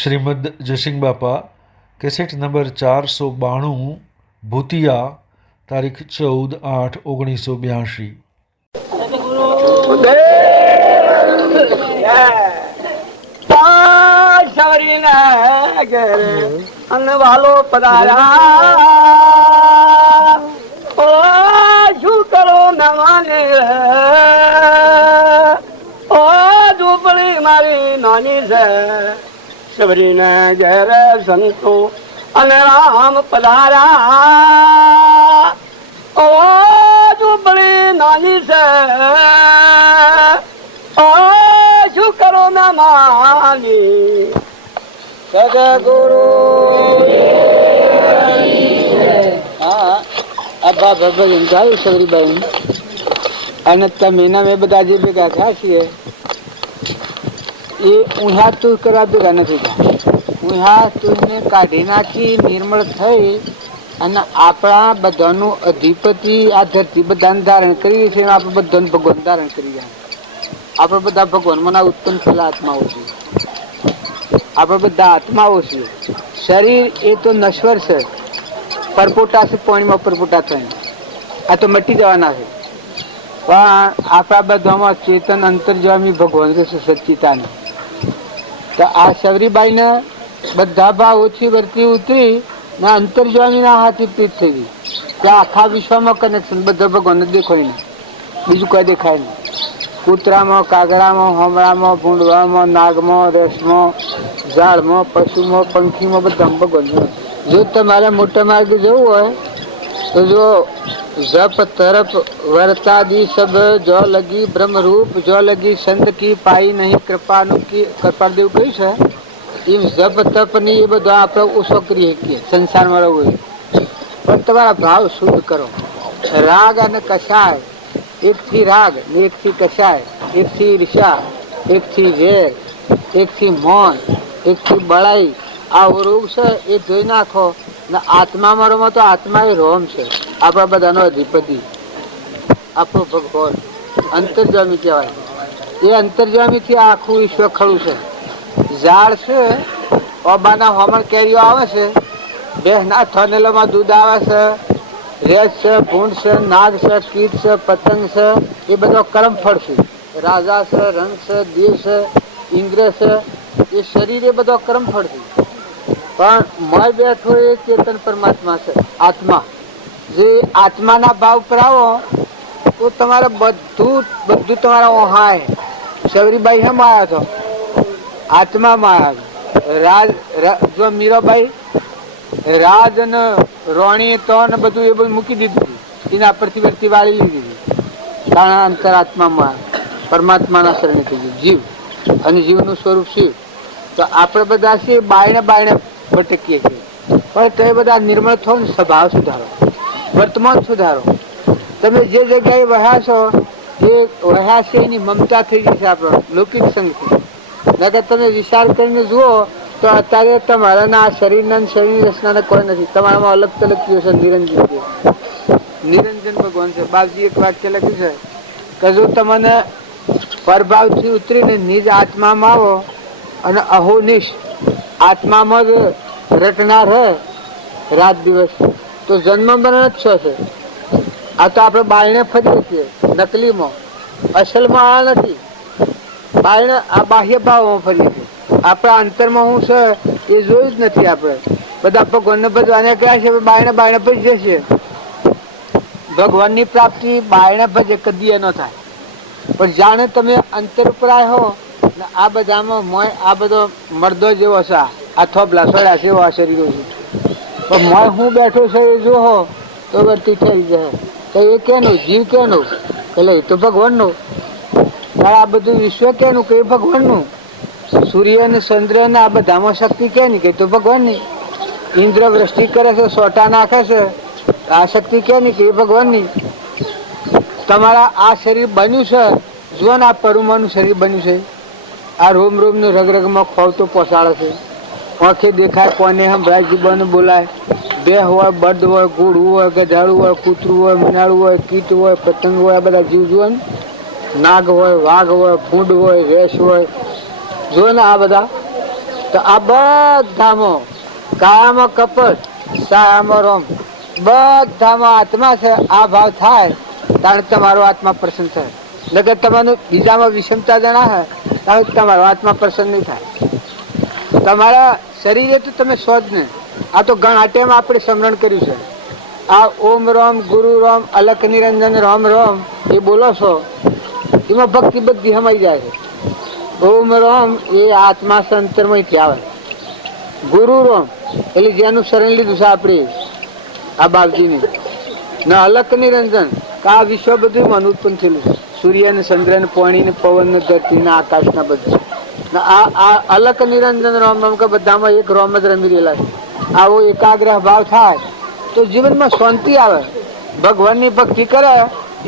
શ્રીમદ જયસિંહ બાપા cassette number 492 ભૂતિયા તારીખ 14/8/1982। વાલો પધારા ઓ શું કરો નવાને ઓ ઝૂંપડી મારી નાની છે સબરીને ઘેર સંતો અને રામ પધારા ઓ ઝૂંપડી નાની છે ઓ શું કરો ના માની સદગુરુ અબ્બા બાબા ગાયું સબરીબાઈ અને મહિના મેં બધા જે ભેગા થયા છીએ એ ઊંઘા તું કરવા ભેગા નથી થયા. ઊંઘા તુને કાઢી નાખી નિર્મળ થઈ અને આપણા બધાનું અધિપતિ આ ધરતી બધાને ધારણ કરીએ છીએ. આપણે બધાને ભગવાન ધારણ કરી જાય. આપણે બધા ભગવાનમાં ઉત્પન્ન થયેલા આત્માઓ છીએ. આપણે બધા આત્માઓ છીએ. શરીર એ તો નશ્વર છે, પરપોટા છે, પાણીમાં પરપોટા થાય આ તો મટી જવાના છે. પણ આપણા બધામાં ચેતન અંતર્જામી ભગવાન છે સચ્ચિતાન. તો આ સબરીબાઈ ને બધા ભાવ ઓછી વર્તી ઉતરી ને અંતર્જામીના હાથી પ્રીત થઈ ગઈ. ત્યાં આખા વિશ્વમાં કનેક્શન બધા ભગવાન દેખાય નહીં, બીજું કોઈ દેખાય નહીં. કૂતરામાં, કાગડામાં, હોમળામાં, ભૂંડવામાં, નાગમાં, રેસમાં, ઝાડમાં, પશુમાં, પંખીમાં બધા ભગવાન. જો તમારે મોટા માર્ગે જવું હોય તો જો જપ તરફ વર્તાદી સબ જો લગી બ્રહ્મરૂપ જો લગી સંત કી પાઈ નહીં કૃપાનું કી કૃપાદેવ કહ્યું છે એમ જપ તપ ની એ બધો આપણે ઓછો કરીએ શકીએ સંસારમાં રહેવું. પણ તમારા ભાવ શુદ્ધ કરો. રાગ અને કષાય, એકથી રાગ ને એકથી કષાય, એકથી ઈર્ષા, એકથી વેર, એકથી મૌન, એકથી બળાઈ, આ રોગ છે એ ધોઈ નાખો. ને આત્મા મારોમાં તો આત્મા એ રોમ છે, આપણા બધાનો અધિપતિ, આપણો ભગવાન અંતર્જામી કહેવાય. એ અંતર્જામી થી આખું વિશ્વ ખડું છે. ઝાડ છે, ઓબાના હોમણ કેરીઓ આવે છે, બેહના થનેલોમાં દૂધ આવે છે, રેસ છે, ભૂંડ છે, નાગ છે, કીટ છે, પતંગ છે, એ બધો કર્મફળ છે. રાજા છે, રંગ છે, દેવ છે, ઇન્દ્ર છે, એ શરીર એ બધો કર્મફળ છે. પણ મય બેઠો એ ચેતન પરમાત્મા છે, આત્મા. જે આત્માના ભાવ પર આવો તો તમારે બધું તમારા ઓહાય. સબરીબાઈ હેમ આવ્યા છો? આત્મામાં આવ્યા. રાજ જો મીરાબાઈ રાજ ને રોણી તો ને બધું એ બધું મૂકી દીધું, એના પરથી વ્યક્તિ વાળી લીધી. કારણ અંતરાત્મામાં પરમાત્માના શરણે થઈ ગયું જીવ, અને જીવનું સ્વરૂપ શિવ. તો આપણે બધા છીએ બાયણે બાયણે ભટકીએ છીએ. પણ તો એ બધા નિર્મળ થો ને સ્વભાવ સુધારો, વર્તમાન સુધારો. તમે જે જગ્યાએ વહ્યા છો એ વહ્યા છે એની મમતા થઈ ગઈ છે આપણો લૌકિક સંગથી. નકર તમે વિચાર કરીને જુઓ તો અત્યારે તમારા શરીરના શરીર રચનાને કોઈ નથી. તમારામાં અલગ તલગ થયો છે નિરંજન. નિરંજન ભગવાન છે. બાપજી એક વાક્ય લખ્યું છે કે જો તમને પરભાવથી ઉતરીને નિજ આત્મામાં આવો અને અહોનિશ આત્મામાં જ રટનાર હે રાત દિવસ તો જન્મ મરણ જ છે. આ તો આપણે બાયણે ફરીએ છીએ નકલીમાં, અસલમાં આ નથી. બાયણે આ બાહ્ય ભાવમાં ફરીએ છીએ. આપણા અંતરમાં શું છે એ જોયું જ નથી. આપણે બધા ભગવાનને ભજવાને કહ્યા છે બાયણે બાયણે ભજીએ છીએ. ભગવાનની પ્રાપ્તિ બાયણે ભજે કદી ન થાય. પણ જાણે તમે અંતર ઉપર આવ્યો ને આ બધામાં મોય આ બધો મર્દો જેવો છે, આ થોભલા સોળ્યા છે એવો આ શરીરો છે. પણ મોય હું બેઠો છે એ જોહો તો વર્તી થઈ જાય. તો એ કેનું? જીવ કેનું? એટલે એ તો ભગવાનનું. આ બધું વિશ્વ કેનું? કે ભગવાનનું. સૂર્ય ને ચંદ્ર ને આ બધામાં શક્તિ કેની? કે તો ભગવાનની. ઇન્દ્ર વૃષ્ટિ કરે છે, સોટા નાખે છે, આ શક્તિ કેની? કે ભગવાનની. તમારા આ શરીર બન્યું છે, જુઓ ને આ પરુમાનું શરીર બન્યું છે. આ રોમ રોમ ને રગ રગમાં ખોવતો પોસાડે છે. આંખે દેખાય, કોને સંભળાય, જીવન બોલાય. બે હોય, બર્ડ હોય, ઘોડું હોય, ગધાડું હોય, કૂતરું હોય, મીનાળું હોય, કીટ હોય, પતંગ હોય, આ બધા જીવ જુઓ ને. નાગ હોય, વાઘ હોય, ભૂંડ હોય, રેસ હોય, જો ને આ બધા તો આ બધામાં કાયામાં કપટ, સાયામાં રોમ, બધામાં આત્મા છે. આ ભાવ થાય ત્યારે તમારો આત્મા પ્રસન્ન થાય. નકર તમારું બીજામાં વિષમતા જણા ત્યારે તમારો આત્મા પ્રસન્ન નહીં થાય. તમારા શરીરે તો તમે સો જ ને. આ તો ગણાટેમાં આપણે સ્મરણ કર્યું છે. આ ઓમ રોમ ગુરુ રોમ અલક નિરંજન રોમ રોમ એ બોલો છો, એમાં ભક્તિ બધી સમાઈ જાય છે. ઓમ રોમ એ આત્મા સંતરમાંથી આવે. ગુરુ રોમ એટલે જેનું શરણ લીધું છે આપણે આ બાપજીને. ને અલક નિરંજન આ વિશ્વ બધું મન ઉત્પન્ન થયેલું છે. સૂર્ય ને ચંદ્ર ને પાણી ને પવન ને ધરતી ને આકાશ ના બધું. આ અલક નિરંજન રોમ રોમ કે બધામાં એક રોમ જ રમી રહેલા છે. આવો એકાગ્ર ભાવ થાય તો જીવનમાં શાંતિ આવે. ભગવાનની ભક્તિ કરે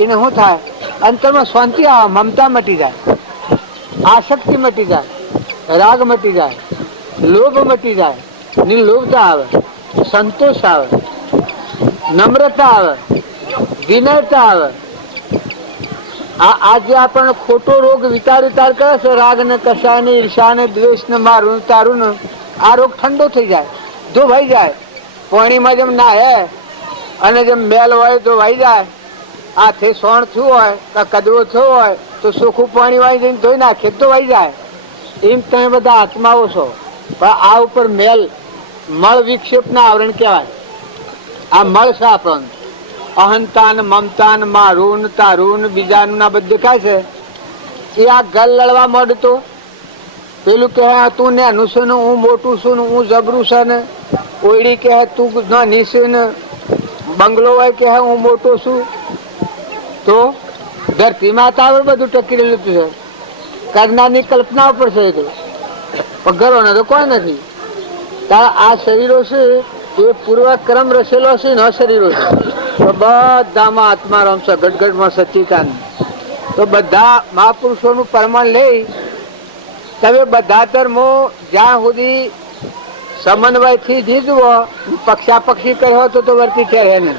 એને શું થાય? અંતરમાં શાંતિ આવે, મમતા મટી જાય, આસક્તિ મટી જાય, રાગ મટી જાય, લોભ મટી જાય, નિર્લોભતા આવે, સંતોષ આવે, નમ્રતા આવે, વિનયતા આવે. આજે આપણને ખોટો રોગ વિચાર કરે છે, રાગ ને કષા ને ઈર્ષા ને દ્વેષ ને મારું તારું ને, આ રોગ ઠંડો થઈ જાય, ધોવાઈ જાય. પાણીમાં જેમ ના હે અને જેમ મેલ હોય તો વાઈ જાય. હાથે સોણ થયું હોય કે કદવો થયો હોય તો ચોખ્ખું પાણી વાઈ જઈને ધોઈ નાખે તો વાઈ જાય. એમ તમે બધા આત્માઓ છો, પણ આ ઉપર મેલ મળ વિક્ષેપ ના આવરણ કહેવાય. આ મળ છે આપણને. અહંતાન મમતાન મારું તારું બીજાનું ના બધું કાય છે એ આ ગલ લડવા માંડતો. પેલું કહે તું નેનું છે ને હું મોટું છું ને હું જબરું છે ને, ઓયડી કહે તું નાની છે ને, બંગલો હોય કહે હું મોટો છું. તો ધરતી માતા બધું ટકી રહેલું છે. કરનારની કલ્પના ઉપર છે તો પણ ઘરો ને તો કોઈ નથી. તારા આ શરીરો છે એ પૂર્વ ક્રમ રચેલો છે ન શરીરો છે. તો બધામાં આત્મા રમશે, ગટગટમાં સચ્ચિદાનંદ. તો બધા મહાપુરુષોનું પ્રમાણ લઈ તમે બધા ધર્મો જ્યાં સુધી સમન્વયથી જીતવો, પક્ષાપક્ષી કર્યો તો વર્તી છે નહીં.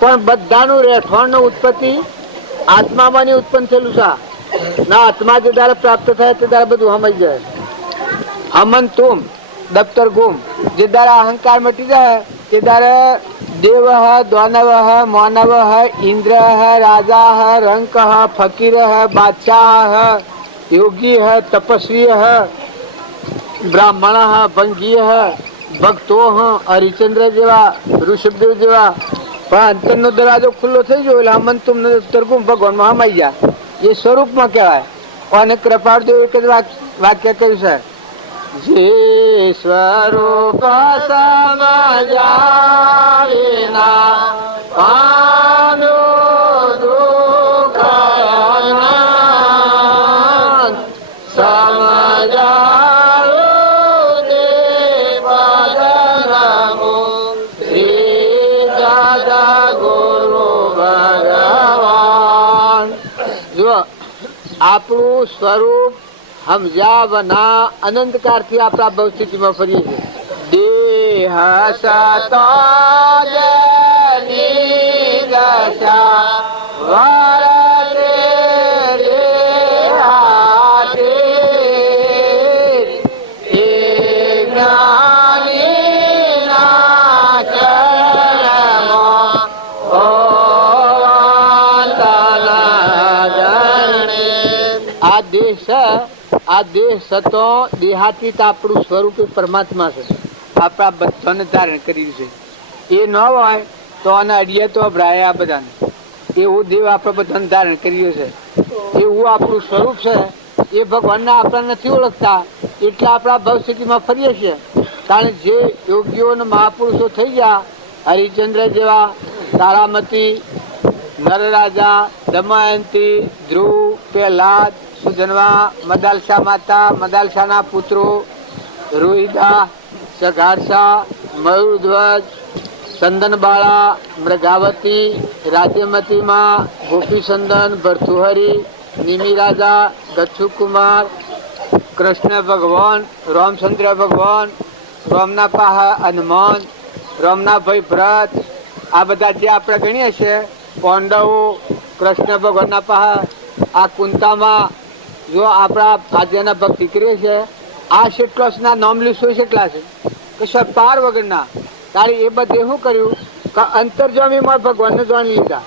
પણ બધાનું રહેઠાણ ઉત્પત્તિ આત્મામાંની ઉત્પન્ન થયેલું છે. ના આત્મા જે દાડે પ્રાપ્ત થાય તે દાડે બધું સમજ જાય. અમન તુમ દફતર ગુમ, જે દાડે અહંકાર મટી જાય તે દાડે દેવ દાનવ માનવ ઇન્દ્ર રાજા રંક ફકીર બાદશાહ યોગી તપસ્વી બ્રાહ્મણ ભંગી ભક્તો હરિચંદ્ર જેવા ઋષભદેવ જેવા. પણ અંતરનો દરવાજો ખુલ્લો થઈ ગયો એટલે અમન તુમ તરગુમ ભગવાનમાં હમાઈ ગયા. એ સ્વરૂપમાં કહેવાય. અને કૃપાળદેવ એક જ વાક્ય કહ્યું છે, જે સ્વરૂપ સમજાવિના પામ્યો દુઃખ અનંત, સમજાવ્યું તે પદનમો શ્રી સદગુરુ ભગવાન. જો આપણું સ્વરૂપ સમજ્યા વના અનંતકાળ થી આપણા ભવ સ્થિતિમાં ફરીએ છીએ. દેહ સતો આ દેહ સતો દેહાતીત આપણું સ્વરૂપ પરમાત્મા છે. આપણા બધાને ધારણ કર્યું છે. એ ન હોય તો આને અડીએ તો અભરાય. આ બધાને એવું દેવ આપણે બધાને ધારણ કર્યું છે. એવું આપણું સ્વરૂપ છે. એ ભગવાનને આપણે નથી ઓળખતા એટલે આપણા ભવ સ્થિતિમાં ફરીએ છીએ. કારણ જે યોગીઓ અને મહાપુરુષો થઈ ગયા, હરિચંદ્ર જેવા, તારામતી, નરરાજા, દમયંતી, ધ્રુવ, પ્રહલાદ, સુધનવા, મદાલસા માતા, મદાલસાના પુત્રો, રોહિદા, સઘારસા, મયુરધ્વજ, ચંદનબાળા, મૃગાવતી, રાજ્યમતીમાં, ગોપીચંદન, ભર્તુહરી, નિમિ રાજા, ગચ્છુકુમાર, કૃષ્ણ ભગવાન, રામચંદ્ર ભગવાન, રામના પાહા હનુમાન, રામના ભાઈ ભરત, આ બધા જે આપણે ગણીએ છીએ, પાંડવો, કૃષ્ણ ભગવાનના પાહા, આ કુંતામાં જો આપણા આજ્યના ભક્તિ કરીએ છીએ આ શેટલોસ ના નામ લીધું કેટલા છે કે સર પાર વગરના તારી એ બધે શું કર્યું કે અંતરજામી માં ભગવાનને જાણી લીધા.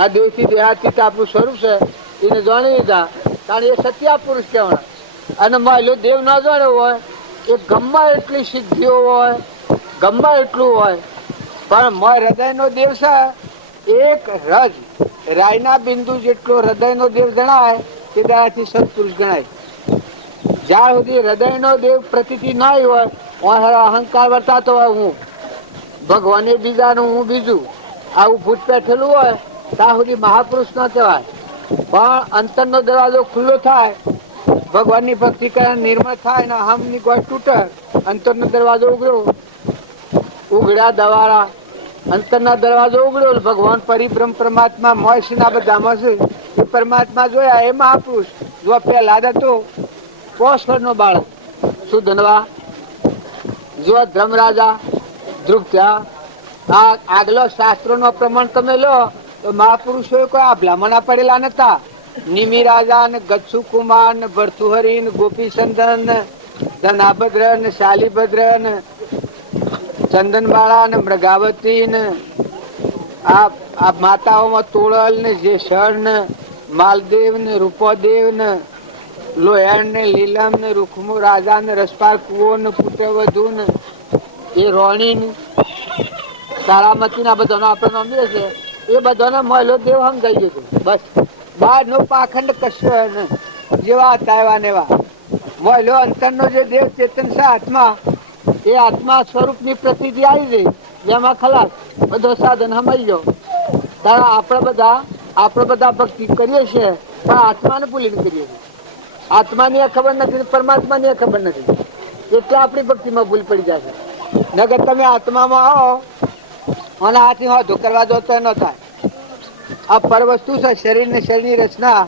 આ દેહથી દેહાતીત આપણું સ્વરૂપ છે એને જાણી લીધા કારણ એ સત્યા પુરુષ કહેવાના. અને માયલો દેવ ના જાણ્યો હોય એ ગમે એટલી સિદ્ધિઓ હોય ગમે એટલું હોય પણ મોય હૃદયનો દેવ છે એક રજ રાયના બિંદુ જેટલો હૃદયનો દેવ જણાય તે દાડાથી સત્પુરુષ ગણાય. જ્યાં સુધી હૃદયનો દેવ પ્રતિથી ના હોય અહંકાર વર્તાતો હોય હું ભગવાને બીજાનું હું બીજું આવું ભૂત બેઠેલું હોય ત્યાં સુધી મહાપુરુષ ન કહેવાય. પણ અંતરનો દરવાજો ખુલ્લો થાય ભગવાનની ભક્તિ કરે નિર્મળ થાય ને અહમની ગોઠ તૂટે અંતરનો દરવાજો ઉઘડ્યા દવારા અંતરના દરવાજો ઉગડ્યો ભગવાન પરિબ્રહ્મ પરમાત્મા મોયના બધામાં છે એ પરમાત્મા જોયા એ મહાપુરુષ જો પેલા હતો 5 વર્ષનો બાળક શું ધનવા જો ધર્મરાજા ધ્રુવત્યા આ આગલો શાસ્ત્રો નો પ્રમાણ તમે લો તો મહાપુરુષો કોઈ આ ભલામણા પડેલા નતા. નિમિ રાજા ને ગચ્છુ કુમાર ને ભર્તુહરી ને ગોપીચંદન ને ધનાભદ્ર ને શાલીભદ્ર ને ચંદનબાળા ને મૃગાવતી ને આ માતાઓમાં તોળલ ને જેસર ને માલદેવ ને રૂપોદેવ ને લોહેણ ને લીલમ ને રૂખમુ રાજા ને રસપાલ કુવો ને પુત્રવધુ ને એ રોણી ને તારામતી ના બધાનો આપણે નામ લે છે એ બધાને મહિલો દેવ સમજાઈ ગયો. બસ બાર નો પાખંડ કશું ને જેવા હતા એવા ને એવા મહિલો અંતર નો જે દેવ ચેતન છે આત્મા એ આત્મા સ્વરૂપ ની પ્રતિથી આવી ગઈ જેમાં ખલાસ બધો સાધન સમાઈ ગયો. તારા આપણે બધા ભક્તિ કરીએ છીએ પણ આત્માને ભૂલીને કરીએ છીએ. આત્માની ખબર નથી પરમાત્માની ખબર નથી એટલે આપણી ભક્તિમાં ભૂલ પડી જાય છે. નગર તમે આત્મામાં આવો અને હાથી હોતો કરવા દો તો ન થાય. આ પર વસ્તુ છે શરીર ને શરીરની રચના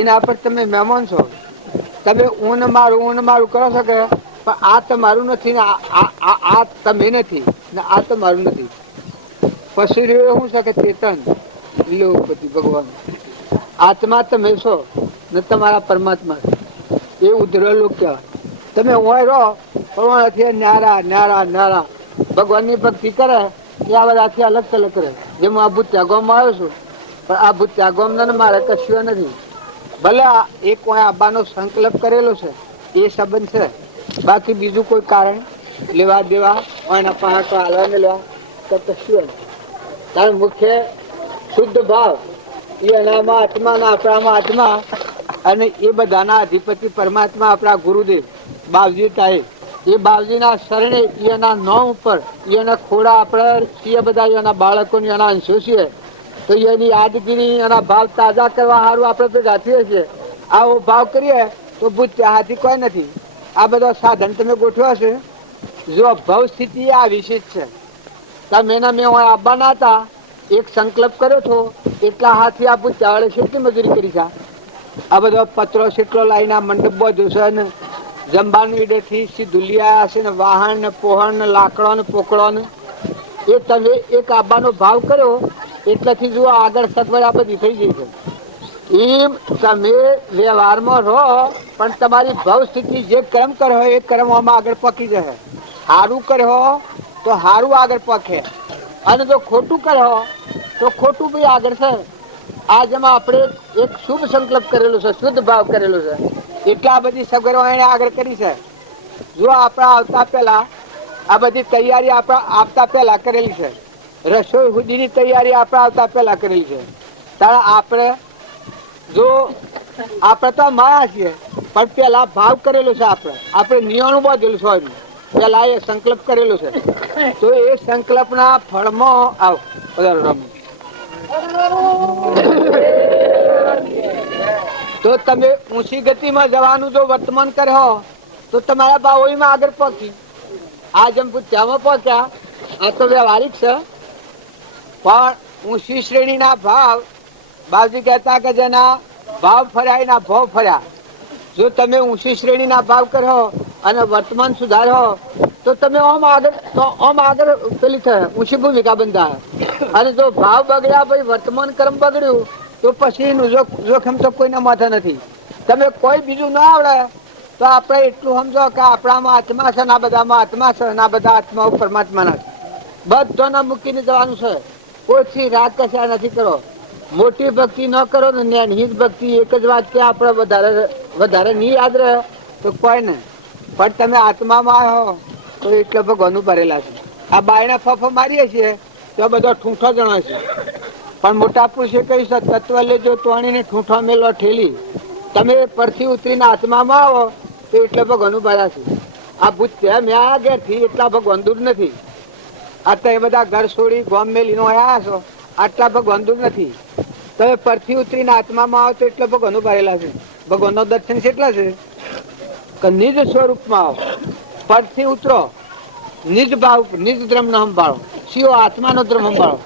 એના પર તમે મહેમાન છો. તમે ઊન મારું કરો છો કે પણ આ તમારું નથી ને આ તમે નથી ને આ તમારું નથી. પશુ શું છે કે ચેતન લીલોપતિ ભગવાન આત્મા તમે છો ને તમારા પરમાત્મા એ ઉધરેલું કહેવાય. તમે હોય રહો પણ ન્યારા ન્યારા ન્યારા ભગવાનની ભક્તિ કરે એ આ બધાથી અલગ અલગ કરે. જેમ આ ભૂત ત્યાગવામાં આવ્યો છું પણ આ ભૂત ત્યાગવામાં મારે કશું નથી. ભલે એક આબાનો સંકલ્પ કરેલો છે એ સંબંધ છે બાકી બીજું કોઈ કારણ લેવા દેવા એના પાસે હાલવા લેવા તો કશું કારણ મુખ્ય શુદ્ધ ભાવ એ એનામાં આત્માના આપણામાં આત્મા અને એ બધાના અધિપતિ પરમાત્મા આપણા ગુરુદેવ બાવજી સાહેબ એ બાવજીના શરણે એના નામ ઉપર એના ખોડા આપણે છીએ બધા એના બાળકોની એના અંશો છીએ તો એની યાદગીરી એના ભાવ તાજા કરવા સારું આપણે તો જાતીએ છીએ. આવો ભાવ કરીએ તો ભૂત હાથી કોઈ નથી. આ બધા સાધન તમે ગોઠવ્યા છે જો ભવ સ્થિતિ આ વિશેષ છે. તમે મેં આવવાના હતા એક સંકલ્પ કર્યો હતો એટલા હાથી આ ભૂત વડે કેટલી મજૂરી કરી છે. આ બધો પત્રો કેટલો લાઈને મંડપ બધું છે ને જંબાની ઈડેથી ધુલિયા છે ને વાહન ને પોહણ ને લાકડો ને પોકળો ને એ તમે એક આબાનો ભાવ કર્યો એટલાથી જુઓ આગળ સગવડ આ બધી થઈ ગઈ છે. એમ તમે વ્યવહારમાં રહો પણ તમારી ભવ સ્થિતિ જે કર્મ કરો એ કર્મમાં આગળ પકી જશે. સારું કરો તો સારું આગળ પકે અને જો ખોટું કરો તો ખોટું બી આગળ છે. આ જેમાં આપણે એક શુભ સંકલ્પ કરેલો છે શુદ્ધ ભાવ કરેલો છે એટલે આ બધી સગવડો એને આગળ કરી છે. જો આપણા આવતા પહેલા આ બધી તૈયારી આપણા આપતા પહેલા કરેલી છે. રસોઈ સુધીની તૈયારી આપણે આવતા પહેલા કરેલી છે. તારા આપણે જો આપણે તો માયા છીએ પણ પેલા ભાવ કરેલો છે. આપણે નિયણું બાંધેલું છે પેલા એ સંકલ્પ કરેલો છે તો એ સંકલ્પના ફળમાં આવ તો તમે ઊંચી ગતિમાં જવાનું જો વર્તમાન કર્યો તો તમારા બાઓમાં આગળ પહોંચી આ જેમ ત્યાંમાં પહોંચ્યા આ તો વ્યવહારિક છે પણ ઊંચી શ્રેણીના ભાવ બાવજી કહેતા કે જેના ભાવ ફર્યા એના ભાવ ફર્યા. જો તમે ઊંચી શ્રેણીના ભાવ કર્યો અને વર્તમાન સુધારો તો તમે ઓમ આગળ પેલી થાય ઊંચી ભૂમિકા બંધાય. અને જો ભાવ બગડ્યા ભાઈ વર્તમાન કર્મ બગડ્યું તો પછી એનું જોખમ તો કોઈના માથે નથી. તમે કોઈ બીજું ના આવડે તો આપણે એટલું સમજો કે આપણામાં આત્મા છે ને આ બધામાં આત્મા છે ને આ બધા આત્માઓ પરમાત્માના છે. બધાને મૂકીને જવાનું છે. કોઈથી રાગ કશા નથી કરો. મોટી ભક્તિ ન કરો ને નાની ભક્તિ એક જ વાત કે આપણે વધારે નહીં યાદ રહે તો કોઈ નહીં, પણ તમે આત્મામાં આવ્યો તો એટલે ભગવાનનું ભરેલા છે. આ બાયણા ફફો મારીએ છીએ તો બધો ઠૂંઠો જણો છે, પણ મોટા પુરુષે કહ્યું છે તત્વ લેજો તોણીને ઠૂંઠો મેલો ઠેલી. તમે પરથી ઉતરીને આત્મામાં આવો તો એટલે ભગવાનનું ભર્યા છે. આ ભૂત મેં આવ્યા ઘેરથી એટલા ભગવાન દૂર નથી. આ તમે બધા ઘર છોડી ગોમ મેલીનો આવ્યા છો આટલા ભગવાન દૂર નથી. તમે પરથી ઉતરીને આત્મામાં આવો તો એટલે ભગવાનનું ભરેલા છે. ભગવાનનો દર્શન કેટલા છે કે નિજ સ્વરૂપમાં આવો, પરથી ઉતરો, નિજ ભાવ નિજ ધર્મ નો સંભાળો, સીઓ આત્માનો ધર્મ સંભાળો.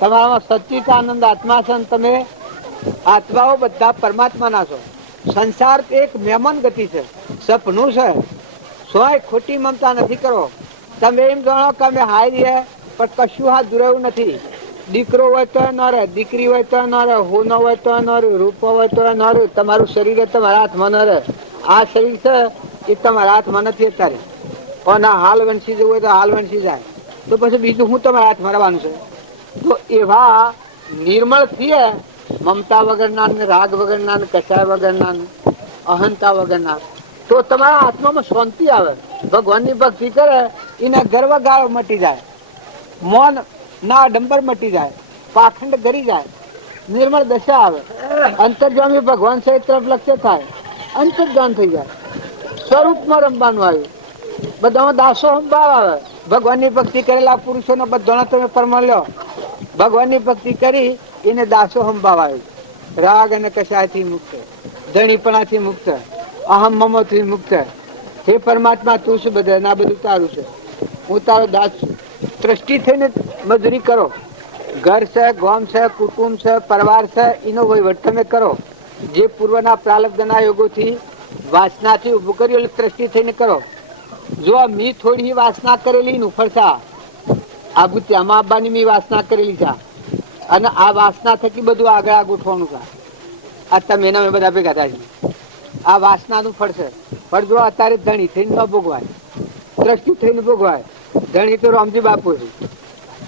તમારામાં સચ્ચિદાનંદ આત્મા છે, તમે આત્માઓ બધા પરમાત્માના છો. સંસાર એક મહેમાન ગતિ છે, સપનું છે. સોય ખોટી મમતા નથી કરો. તમે એમ જાણો કે અમે હારી રહ્યા પણ કશું હાથ દુરાયું નથી. દીકરો હોય તો ન રહે, દીકરી હોય તો ન રહે, હોનો હોય તો ન રહે, રૂપ હોય તો ન રહે. તમારું શરીર એ તમારા હાથમાં ન રહે. આ શરીર છે એ તમારા હાથમાં નથી અત્યારે. અને હાલ વંશી જવું હોય તો હાલ વંશી જાય, તો પછી બીજું હું તમારા હાથમાં રહેવાનું છે. તો એવા નિર્મળ થઈએ, મમતા વગરના ને રાગ વગરના ને કચાય વગરના ને અહંતા વગરના, તો તમારા આત્મામાં શાંતિ આવે. ભગવાનની ભક્તિ કરે એને ગર્વ ગાળો મટી જાય, મૌન ના ડંબર મટી જાય, પાખંડ ગરી જાય, નિર્મળ દશા આવે. અંતર્જામી ભગવાન છે તરફ લક્ષ્ય થાય, અંતર્જાન થઈ જાય, સ્વરૂપમાં રમવાનું આવ્યું. બધામાં દાસો ભાવ આવે. ભગવાનની ભક્તિ કરેલા પુરુષોને બધાને તમે પરમાણ લો. ભગવાનની ભક્તિ કરી એને દાસો સંભાવ આવ્યો. રાગ અને કશાયથી મુક્ત, ધણીપણાથી મુક્ત, અહમ મમોથી મુક્ત. હે પરમાત્મા તું શું બધે ના બધું તારું છે, હું તારો દાસ છું. દ્રષ્ટિ થઈને મજૂરી કરો. ઘર છે, ગામ છે, કુટુંબ છે, પરિવાર છે, એનો વહીવટ તમે કરો. જે પૂર્વના પ્રાલબ્ધના યોગોથી વાસનાથી ઉભું કર્યું એટલે દ્રષ્ટિ થઈને કરો. જો મી થોડી વાસના કરેલી ઉફરતા આ ભૂત્યામાં આવવાની મી વાસના કરેલી છે, અને આ વાસના થકી બધું આગળ ગોઠવાનું છે. આ તમે એના બધા ભેગા થાય છે. આ વાસનાનું ફળ છે. પણ જો અત્યારે ધણી થઈને ન ભોગવાય, દ્રષ્ટિ થઈને ભોગવાય. ધણી તો રામજી બાપુ છે,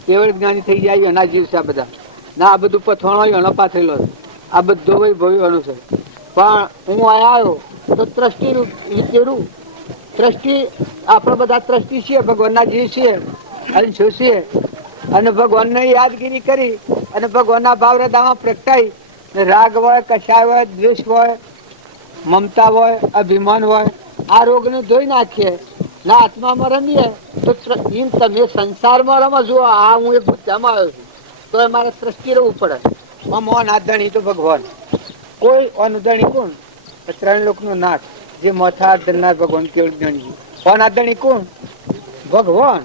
કેવળ જ્ઞાની થઈ જાય એના જીવ છે. આ બધા ના આ બધું પથવાણો એનો પાથરેલો છે. આ બધો ભવ્યનું છે. પણ હું આવ્યો તો દ્રષ્ટિ રૂપ દ્રષ્ટિ આપણે બધા દ્રષ્ટિ છીએ, ભગવાનના જીવ છીએ, અંશો છીએ. અને ભગવાનને યાદગીરી કરી અને ભગવાનના ભાવ હૃદયમાં પ્રગટાઈ. રાગ હોય, કશાય હોય, દ્વેષ હોય, મમતા હોય, અભિમાન હોય, આ રોગને ધોઈ નાખીએ ના આત્મામાં રમીએ તો એમ તમે સંસારમાં રમો. જુઓ આ હું એક બુદ્ધામાં આવ્યો છું તો એ મારે દ્રષ્ટિ રહેવું પડે. મોન આધણી તો ભગવાન, કોઈ અનુધણી કોણ? ત્રણ લોકનો નાથ જે મોથા ધરનાર ભગવાન કેવળ જ્ઞાની. કોણ આધણી કોણ? ભગવાન.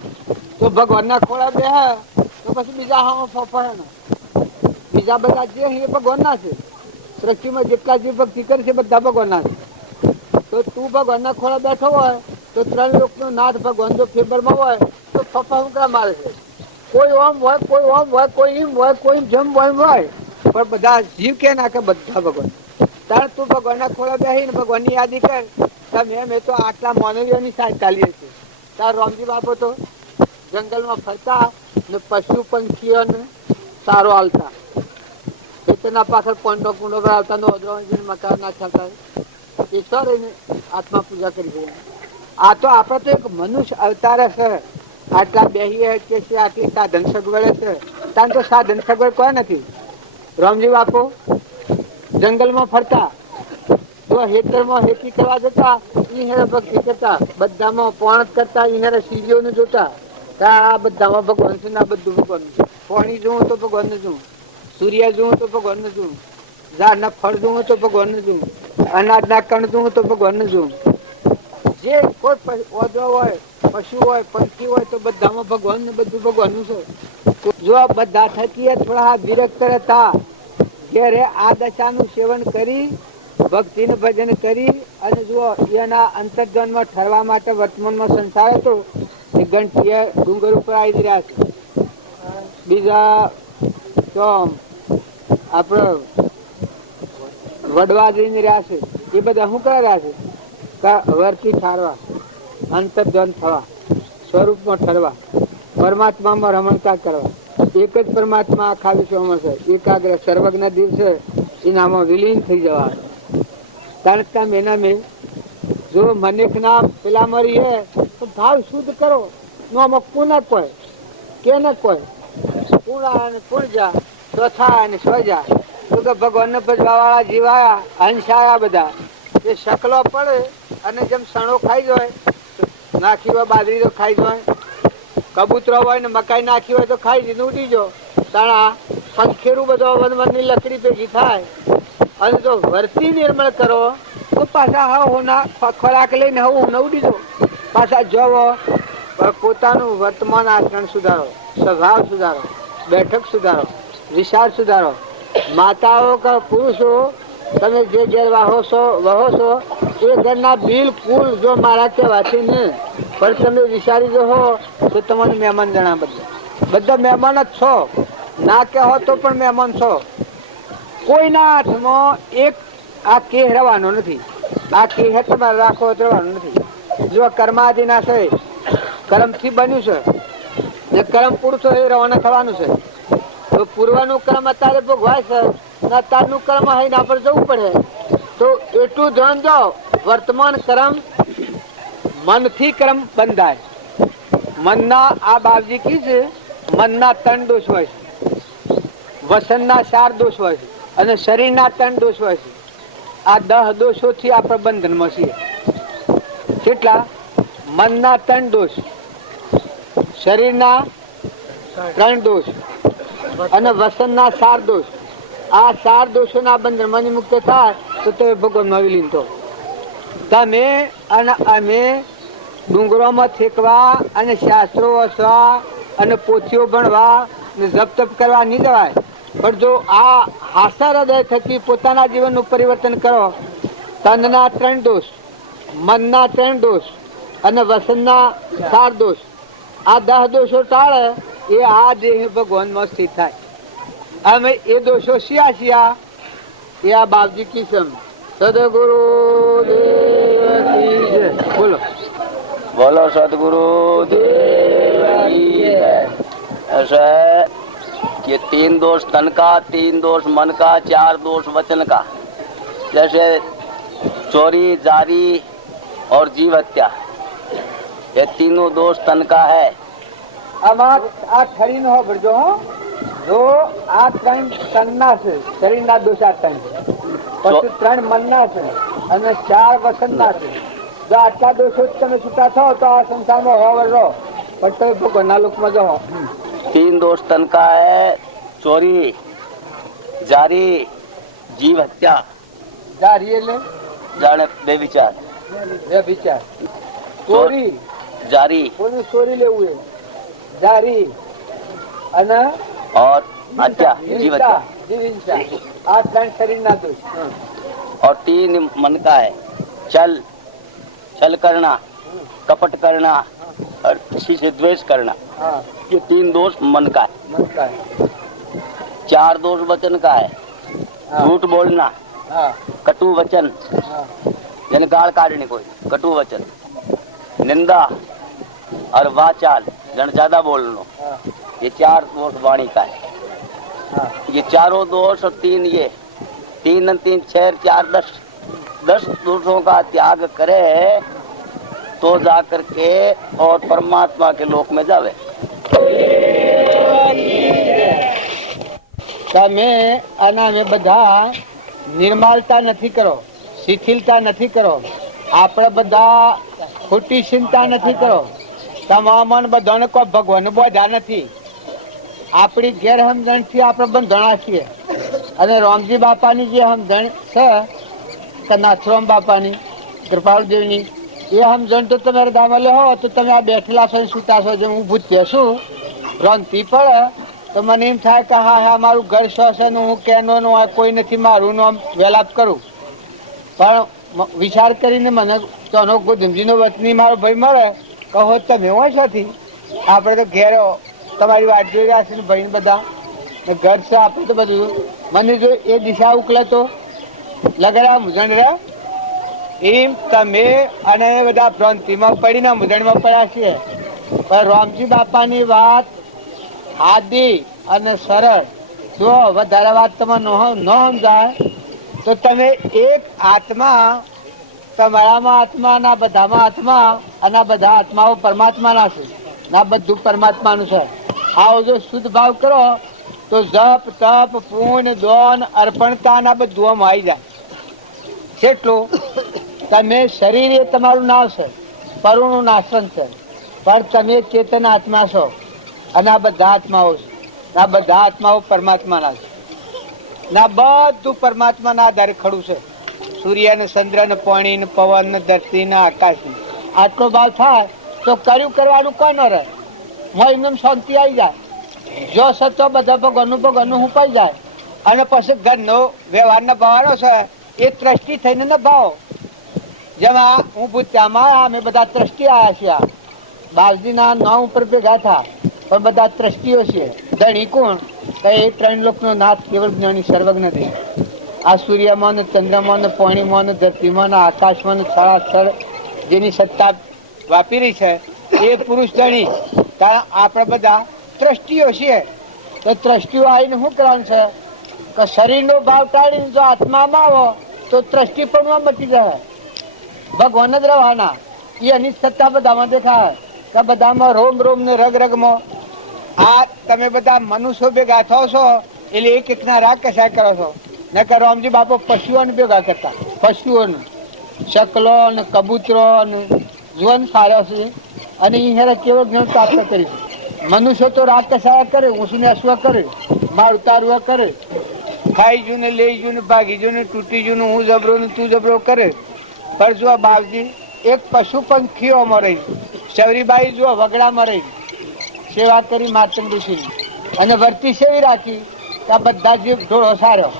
તો ભગવાન ના ખોળા બે તો પછી બીજા હા ફફા બીજા બધા જે એ ભગવાન ના છે. સૃષ્ટિમાં જેટલા જે ભક્તિ કરે છે બધા ભગવાન ના છે. તો તું ભગવાન ના ખોળા બેઠો હોય તો ત્રણ લોક નો નાથ ભગવાન જો ફેવરમાં હોય તો ફફા ઉકળા મારે છે. કોઈ ઓમ હોય, કોઈ ઓમ હોય, કોઈ એમ હોય, કોઈ જમ હોય, પણ બધા જીવ કે નાખે બધા ભગવાન. તાર તું ભગવાન ના ખોળા બેસી ને ભગવાન ની યાદી કર. મેં તો આટલા માનવીઓની સાઈડ ચાલીએ છીએ. તાર રામજી બાપો તો જંગલમાં ફરતા ને પશુ પંખીઓને સારો હાલતા, ખેતરના પાછળ પોંડો કુંડો આવતા મકાન ના ચાલતા. ઈશ્વર એની આત્મા પૂજા કરી છે. આ તો આપડે તો એક મનુષ્ય અવતાર છે. આટલા બેહીએ કે છે, આટલી સાધન સગવડે છે. ત્યાં તો સાધન સગવડ કોઈ નથી. રામજી બાપુ જંગલમાં ફરતા તો હેતરમાં હેતી કરવા જતા, ઈ ભક્તિ કરતા, બધામાં પોણ કરતા, ઈ સીડીઓને જોતા. આ બધામાં ભગવાન છે ને આ બધું ભગવાન. પાણી જોવું તો ભગવાન ને જોવું, સૂર્ય જોવું તો ભગવાન ને જોવું, ઝાડના ફળ જોવું તો ભગવાન ને જોવું, અનાજના કણ જોવું તો ભગવાન ને જોવું. જે કોઈ ઓજો હોય, પશુ હોય, પંખી હોય તો બધામાં ભગવાન ને બધું ભગવાનનું છે. જો બધા થકી થોડા વિરક્ત રહેતા ઘેરે આ દશાનું સેવન કરી ભક્તિ નું ભજન કરી અને જુઓ એના અંતર્જનમાં ઠરવા માટે વર્તમાનમાં સંસાર હતો એ ગણતીય ડુંગર ઉપર આવી રહ્યા છે. બીજા તો આપડે વડવા જઈને રહ્યા છે. એ બધા શું કરી રહ્યા છે? વર્તી ઠારવા, અંતર્ધ્યાન થવા, સ્વરૂપમાં ઠરવા, પરમાત્મામાં રમણતા કરવા, એક જ પરમાત્મા આખા વિશ્વમાં છે, એકાગ્ર સર્વજ્ઞ દિવસે એનામાં વિલીન થઈ જવાનું. તણતા મેના મેં જો મનિક ના પેલા મરી તો ભાવ શુદ્ધ કરો. નો આમાં કોને કોઈ કે ને કોઈ પૂરા અને પૂરજા ચોથા અને સ્વજા ભગવાન ને ભજવા વાળા જીવાયા હંસાયા બધા એ શકલો પડે અને જેમ સણો ખાઈ જાય નાખી હોય બાજરી તો ખાઈ જાય, કબૂતરો હોય ને મકાઈ નાખી હોય તો ખાઈ જઈને ઉડી જો તાણા પંખેરું બધો વનવનની લકડી ભેગી થાય. અને જો વર્તી નિર્મળ કરો તો પાછા ખોરાક લઈને હું ઉડી દો. પાછા જોવો પોતાનું વર્તમાન આચરણ સુધારો, સ્વભાવ સુધારો, બેઠક સુધારો, વિચાર સુધારો. માતાઓ કે પુરુષો તમે જે ઘેર વહો છો એ ઘરના બિલકુલ જો મારા કહેવાથી ને પણ તમે વિચારી જો હો તો તમને મહેમાન જણા બધા મહેમાન જ છો. ના કહેવો તો પણ મહેમાન છો. કોઈના હાથમાં એક આ કેહ રહેવાનો નથી. આ કેહ તમારે રાખવો રહેવાનો નથી. જો કર્માદિના છે, કર્મથી બન્યું છે ને કર્મ પુરુષો એ રવાના થવાનું છે. તો પૂર્વનું કર્મ અત્યારે ભોગવાય છે ને અત્યારનું કર્મ હઈને આપણે જવું પડે. તો એટલું ધ્યાન દો વર્તમાન કર્મ મનથી કર્મ બંધાય. મનના આ બાપજી કી છે મનના 3 દોષ હોય છે, વસનના 4 દોષ હોય છે અને શરીરના 3 દોષ હોય છે. આ 10 દોષોથી આપણે બંધનમાં છીએ. કેટલા? મનના 3 દોષ, શરીરના 3 દોષ અને વસનના 4 દોષ. આ 4 દોષોના બંધનમાં મુક્ત થાય તો તમે ભગવાનમાં વિલીન થો. તમે અને અમે ડુંગરોમાં થેકવા અને શાસ્ત્રો વાંચવા અને પોથીઓ ભણવા ને જપ તપ કરવા નહીં જવાય. પણ જો આ હાસા હૃદય થકી પોતાના જીવનનું પરિવર્તન કરો, તનના 3 દોષ, મનના 3 દોષ અને વસનના 4 દોષ, આ 10 દોષો ટાળે એ આ દેહ ભગવાનમાં સ્થિત થાય. અમે એ દોષો શિયા એ આ બાપજી કિસમ સદગુરુ દેવ કી જય. બોલો बोलो सदगुरु देव की जय। ऐसा है कि 3 दोष तन का, 3 दोष मन का, 4 दोष वचन का। जैसे चोरी, जारी और जीव हत्या, ये तीनों दोष तन का है। આમાં આ થરીનો હોબળજો જો આ 3 તનના છે, શરીરના દોષ આ 3 પછી 3 મનના છે અને 4 વસનના છે. જો આટલા દોષો તમે છૂટા થો તો આ સંસારમાં હોવર રહો પણ તમે ભગવાનના લોકમાં જાઓ. 3 दोष तन का है, चोरी, जारी, जीव हत्या, જારી એટલે जाने बेविचार, વ્યભિચાર, ચોરી, जारी કોઈને ચોરી લેવું એ જારી અને और हत्या, जीव हत्या। જીવહિંસા. આ 3 શરીરના દોષ. और 3 मन का है, छल करना, कपट करना और किसी से द्वेष करना। હા, ये 3 दोष मन का है। મનકા. 4 दोष वचन का है, हाँ। झूठ बोलना, હા कटु वचन હા यानी गाल काटने कोई कटु वचन, निंदा और वाचाल जन ज्यादा बोलना, હા ये 4 दोष वाणी का है। હા ये चारों दोष और 3 ये 3 और 3 6 4 10 दोषों का त्याग करे तो जा करके और परमात्मा के लोक में जावे। તમે આના બધા નિર્મળતા નથી કરો, શિથિલતા નથી કરો, આપણે બધા ખોટી ચિંતા નથી કરો. તમામ બધાને કોઈ ભગવાન બોધા નથી. આપણી ગેરસમજણથી આપણે બંધણા છીએ. અને રામજી બાપાની જે સમજણ છે કે નાથરામ બાપાની, કૃપાળદેવની, એ સમજણ તો તમે હૃદયમાં લેવો તો તમે આ બેઠેલા છો સુતા છો જેમ હું ભૂત બેસું રાંધતી પડે તો મને એમ થાય કે હા હા મારું ઘર છે ને હું કેનો નો કોઈ નથી મારું નામ વેલાપ કરું. પણ વિચાર કરીને મને તનો ગોધમજીનો વતની મારો ભાઈ મળે કહો તમે હોય છોથી આપણે તો ઘેર તમારી વાટ જોઈ રહ્યા છે ને ભાઈ બધા ઘર છે આપણે તો બધું મને જો એ દિશા ઉકલે તો લગડા મુજણ રહ્યા એમ તમે અને બધા ભ્રાંતિમાં પડીને મુદણમાં પડ્યા છીએ. પણ રામજી બાપાની વાત આદી અને સરળ, જો વધારે વાત તમે ન સમજાય તો તમે એક આત્મા, તમારામાં આત્મા ના બધામાં આત્મા, અને આ બધા આત્માઓ પરમાત્મા ના છે, ના બધું પરમાત્માનું છે. આવો જો શુદ્ધ ભાવ કરો તો જપ તપ પુણ્ય દોન અર્પણતા ના બધું આમ આવી જાય. કેટલું તમે શરીર એ તમારું નામ છે, પરુનું નાશન છે, પણ તમે ચેતન આત્મા છો, અને આ બધા આત્માઓ છે. આ બધા આત્માઓ પરમાત્માના છે, ના બધું પરમાત્માના આધારે ખડું છે. સૂર્ય ને ચંદ્ર ને પાણી ને પવન ને ધરતી ને આકાશ ને આટલો ભાવ થાય તો કર્યું કરવાનું કોઈ ન રહે. એમને શાંતિ આવી જાય. જો સતો બધા ભગવાનનું હું પાઈ જાય. અને પછી ઘરનો વ્યવહારના ભાવનો છે એ ટ્રસ્ટી થઈને ન ભાવ. જેમાં હું ભૂત્યામાં અમે બધા ટ્રસ્ટી આવ્યા છીએ. બાવજીના નામ ઉપર ભેગા થા, પણ બધા ટ્રસ્ટીઓ છીએ. ધણી કોણ? એ 3 લોકનો નાથ કેવળ જ્ઞાની સર્વજ્ઞ દે. આ સૂર્યમાં ને ચંદ્રમાં ને પાણીમાં ને ધરતીમાં ને આકાશમાં ને છળાછળ જેની સત્તા વાપરી રહી છે એ પુરુષ ધણી. કારણ આપણે બધા ટ્રસ્ટીઓ છીએ. તો ટ્રસ્ટીઓ આવીને શું કરવાનું છે કે શરીરનો ભાવ ટાળીને જો આત્મામાં આવો તો ટ્રસ્ટી પણ મટી જાય. ભગવાન જ રહેવાના. એ એની સત્તા બધામાં દેખાય કે બધામાં રોમ રોમ ને રગ રગમાં. આ તમે બધા મનુષ્યો ભેગા થાવ છો એટલે એક એકના રાગ કશા કરો છો. નકર રામજી બાપુ પશુઓને ભેગા કરતા. પશુઓને શકલો ને કબૂતરો ને જીવન સાર્યા છે, અને એ હેરા કેવળ જ્ઞાન પ્રાપ્ત કરીશું. મનુષ્ય તો રાગ કસાયા કરે, ઊંસને અસવા કરે, માર ઉતારવા કરે, ખાઈ જુ ને લઈ જુ ને ભાગી જુ ને તૂટી જુ ને હું જબરો ને તું જબરો કરે. પણ જો બાપજી એક પશુ પંખીઓમાં રહી, સવરીબાઈ જો વગડામાં રહી સેવા કરી માતંગ ઋષિની, અને વર્તી સેવી રાખી કે આ બધા જીવ ઢોળો સાર્યો.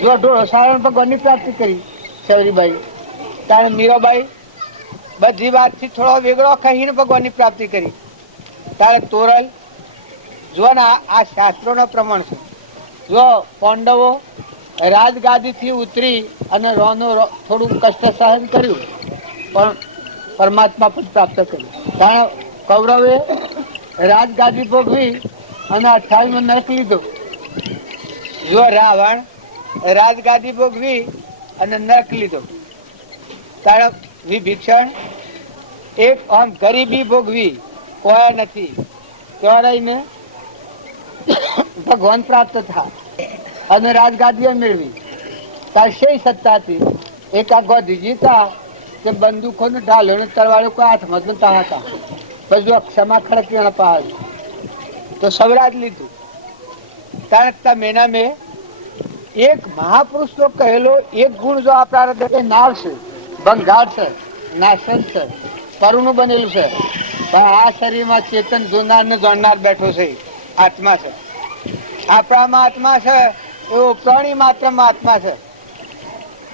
જો ઢોળો સાર્યો ભગવાનની પ્રાપ્તિ કરી સવરીબાઈ. ત્યારે મીરાબાઈ બધી વાતથી થોડો વેગળો કહીને ભગવાનની પ્રાપ્તિ કરી. તારે તોરલ જો ને આ શાસ્ત્રોનો પ્રમાણ છે. જો પાંડવો રાજગાદીથી ઉતરી અને થોડું કષ્ટ સહન કર્યું, પણ પરમાત્મા પણ પ્રાપ્ત કર્યું. કારણ કૌરવે રાજગાદી ભોગવી અને 28 નરક લીધો. જો રાવણ રાજગાદી ભોગવી અને નરક લીધો. કારણ વિભીષણ એક આમ ગરીબી ભોગવી કોઈ નથી ત્યારે ભગવાન પ્રાપ્ત થયા અને રાજગાદીઓ મેળવી. તાર શેય સત્તાથી એક આ ગોધીજી હતા તે બંદૂકો ને ઢાલો ને તરવાળો કોઈ હાથમાં જ નતા હતા. પછી ક્ષમા ખડકી પહાડ તો સવરાજ લીધું. કારણ તમે એના મેં એક મહાપુરુષ નો કહેલો એક ગુણ જો આપણા હૃદય નાવ છે, ભંગાર છે, નાશન છે, પરુનું બનેલું છે. પણ આ શરીરમાં ચેતન જોનાર ને જાણનાર બેઠો છે, આત્મા છે. આપણામાં આત્મા છે એવો પ્રાણી માત્રમાં આત્મા છે.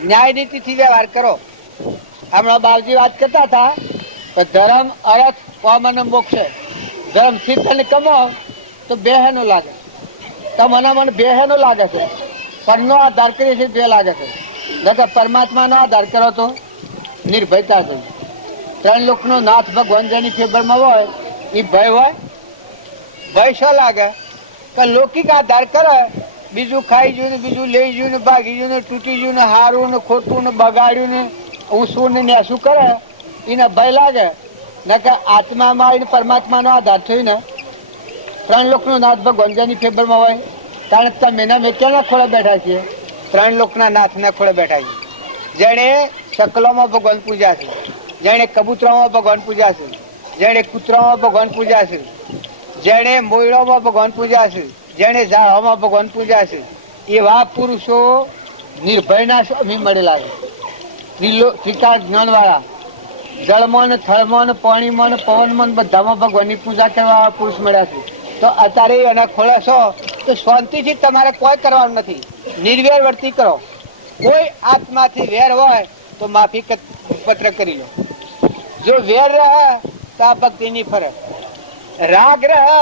ન્યાય નીતિથી વ્યવહાર કરો. હમણાં બાવજી વાત કરતા હતા કે ધર્મ અર્થ કામ અને મોક્ષ છે. ધર્મથી તને કમો તો બેહેનો લાગે, તો મને બેહેનો લાગે છે. પરનો આધાર કરીએ છીએ 2 લાગે છે. નકર પરમાત્માનો આધાર કરો તો નિર્ભયતા છે. 3 લોકનો નાથ ભગવાન જેની ફેવરમાં હોય એ ભય હોય. ભય શું લાગે કે લૌકિક આધાર કરે, બીજું ખાઈ ગયું ને બીજું લઈ ગયું ને ભાગી ગયું ને તૂટી ગયું ને હારું ને ખોટું ને બગાડ્યું ને ઊંસું ને નેસું કરે એને ભય લાગે. ને કે આત્મામાં આવીને પરમાત્માનો આધાર થયો ને 3 લોકનો નાથ ભગવાન જેની ફેવરમાં હોય. કારણ તમે મેં ક્યાંના ખોળે બેઠા છીએ? 3 લોકના નાથના ખોળે બેઠા છીએ. જેણે શકલોમાં ભગવાન પૂજા છે, જેણે કબૂતરામાં ભગવાન પૂજા છે, જેણે કૂતરામાં ભગવાન પૂજા છે, જેણે મોયડામાં ભગવાન પૂજા છે, જેણે ઝાડવામાં ભગવાન પૂજા છે, એવા પુરુષો નિર્ભયના સ્વામી મળેલા છે. ત્રિકાળ જ્ઞાનવાળા, જળમાં ને થળમાં ને પાણીમાં ને પવનમાં બધામાં ભગવાનની પૂજા કરવા પુરુષ મળ્યા છે. તો અત્યારે એના ખોળે છો તો શાંતિથી તમારે કોઈ કરવાનું નથી. નિર્વેર વર્તી કરો. કોઈ આત્માથી વેર હોય તો માફી પત્ર કરી લો. જો વેર રહે તો આ ભક્તિ નહીં ફરે, રાગ રહે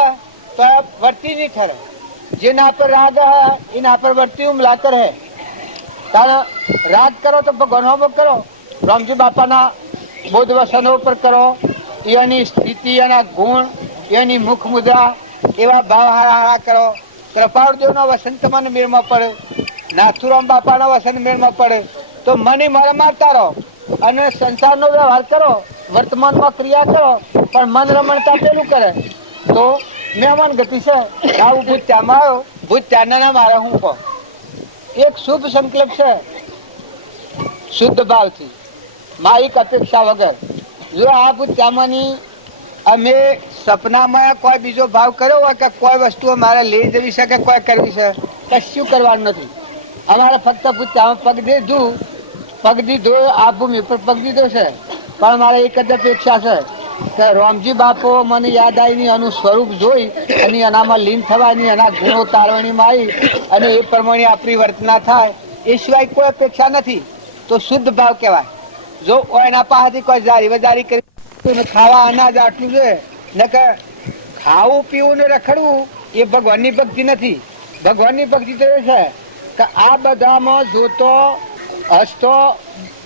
તો આ વર્તી નહીં ઠરે. જેના પર રાગ હે એના પર વર્તી હુમલા કરે. કારણ રાગ કરો તો ભગવાન કરો, રામજી બાપાના બૌદ્ધ વસનો ઉપર કરો, એની સ્થિતિ, એના ગુણ, એની મુખ મુદ્રા, એવા ભાવ હારા હારા કરો. કૃપાળદેવના વસન તમને મેળમાં પડે, નાથુરામ બાપાના વસન મેળમાં પડે તો મને મારે મારતા રહો અને સંસારનો વ્યવહાર કરો, વર્તમાનમાં ક્રિયા કરો, પણ મન રમણતા પેલું કરે તો મહેમાન ગતિ છે. આવું ભૂત ત્યાંમાં આવ્યો, ભૂત ત્યાંના ના મારે હું કહો. એક શુભ સંકલ્પ છે, શુદ્ધ ભાવથી, માહિક અપેક્ષા વગર. જો આ ભૂત ત્યાંમાંની અમે સપનામાં કોઈ બીજો ભાવ કર્યો હોય કે કોઈ વસ્તુઓ મારે લઈ જવી છે કે કોઈ કરવી છે, કશું કરવાનું નથી. અમારે ફક્ત ભૂત ત્યાંમાં પગ દીધો, આ ભૂમિ પર પગ દીધો છે. પણ મારે એક જ અપેક્ષા છે કે રામજી બાપો મને યાદ આવીને એનું સ્વરૂપ જોઈ અને એનામાં લીન થવાની, એના ગુણો તારવણીમાં આવી અને એ પ્રમાણે આપણી વર્તના થાય, એ સિવાય કોઈ અપેક્ષા નથી. તો શુદ્ધ ભાવ કહેવાય. જો એના પાસેથી કોઈ જારી વધારી કરી ખાવા અનાજ આટલું છે ને કે ખાવું પીવું ને રખડવું, એ ભગવાનની ભક્તિ નથી. ભગવાનની ભક્તિ તો એ છે કે આ બધામાં જોતો, હસતો,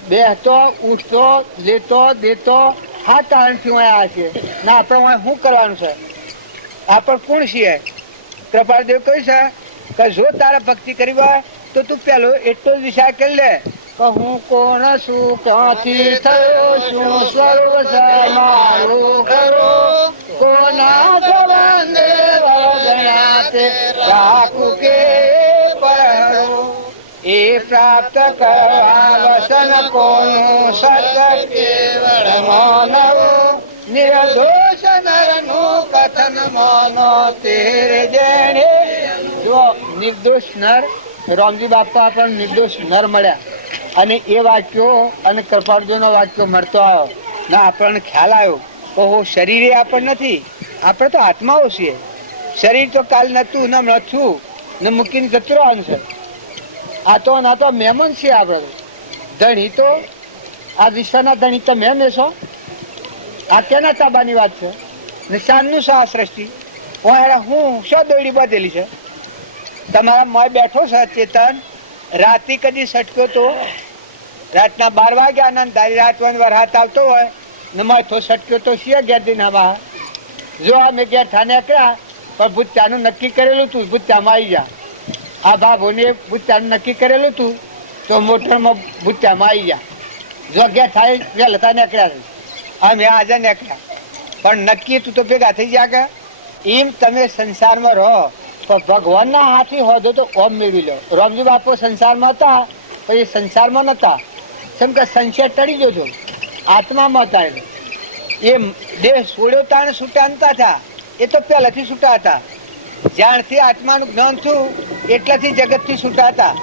બેસતો, ઉઠતો, લેતો, દેતો, આ કારણથી આ છે ને આપણે શું કરવાનું છે? આપણે કોણ છીએ? કૃપાળદેવ કહ્યું છે કે જો તારે ભક્તિ કરવી હોય તો તું પેલો એટલો જ વિચાર કરી લે કે હું કોણ છું, ક્યાંથી થયો છું, સર્વ મારું કરો, કોના સંબંધે વગણાતે રાખું કે પરો, એ પ્રાપ્ત કરવા વસન કોનું સત્ય કેવળ માનવ, નિર્દોષ નરનું કથન માનો તેરે જેણે. જો નિર્દોષ નર, રામજી બાપા આપણને નિર્દોષ નર મળ્યા અને એ વાક્યો અને કૃપાળદેવનો વાક્યો મળતો આવ્યો ને આપણને ખ્યાલ આવ્યો તો શરીરે આપણને નથી, આપણે તો આત્માઓ છીએ. શરીર તો કાલ નતું ને નથી ને મૂકીને જતું રહેવાનું છે. આ તો ના તો મહેમાન છીએ આપણે. ધણી તો આ વિશ્વના ધણી તો મેં છો. આ કેના તાબાની વાત છે? નિશાનનું છે આ સૃષ્ટિ. હું શું દોડી બાંધેલી છે? તમારા મોય બેઠો છે ચેતન. રાતે કદી સટક્યો તો રાતના 12 વાગ્યા ને તારી રાત વરસાદ આવતો હોય ને મોય તો સટક્યો તો શિયા ઘેર જઈને બહાર. જો આ મેં ઘેર ઠાને કર્યા પણ ભૂત્યાનું નક્કી કરેલું તું, ભૂત્યામાં આવી જા. આ ભાભોને ભૂત્યાનું નક્કી કરેલું તું તો મોટરમાં ભૂત્યામાં આવી જા. જો ઘેર થાય વહેલા નીકળ્યા છે, આ મેં આજે નીકળ્યા પણ નક્કી તું તો ભેગા થઈ ગયા કે એમ તમે સંસારમાં રહો પણ ભગવાનના હાથી હોદો તો ઓમ મેળવી લો. રામજી બાપુ સંસારમાં હતા પણ એ સંસારમાં નહોતા. કેમ કે સંશય ટળી ગયો છો, આત્મામાં હતા. એ દેહ છોડ્યો તાણ છૂટા નતા હતા, એ તો પહેલાથી છૂટા હતા. જ્યારથી આત્માનું જ્ઞાન થયું એટલાથી જગતથી છૂટા હતા.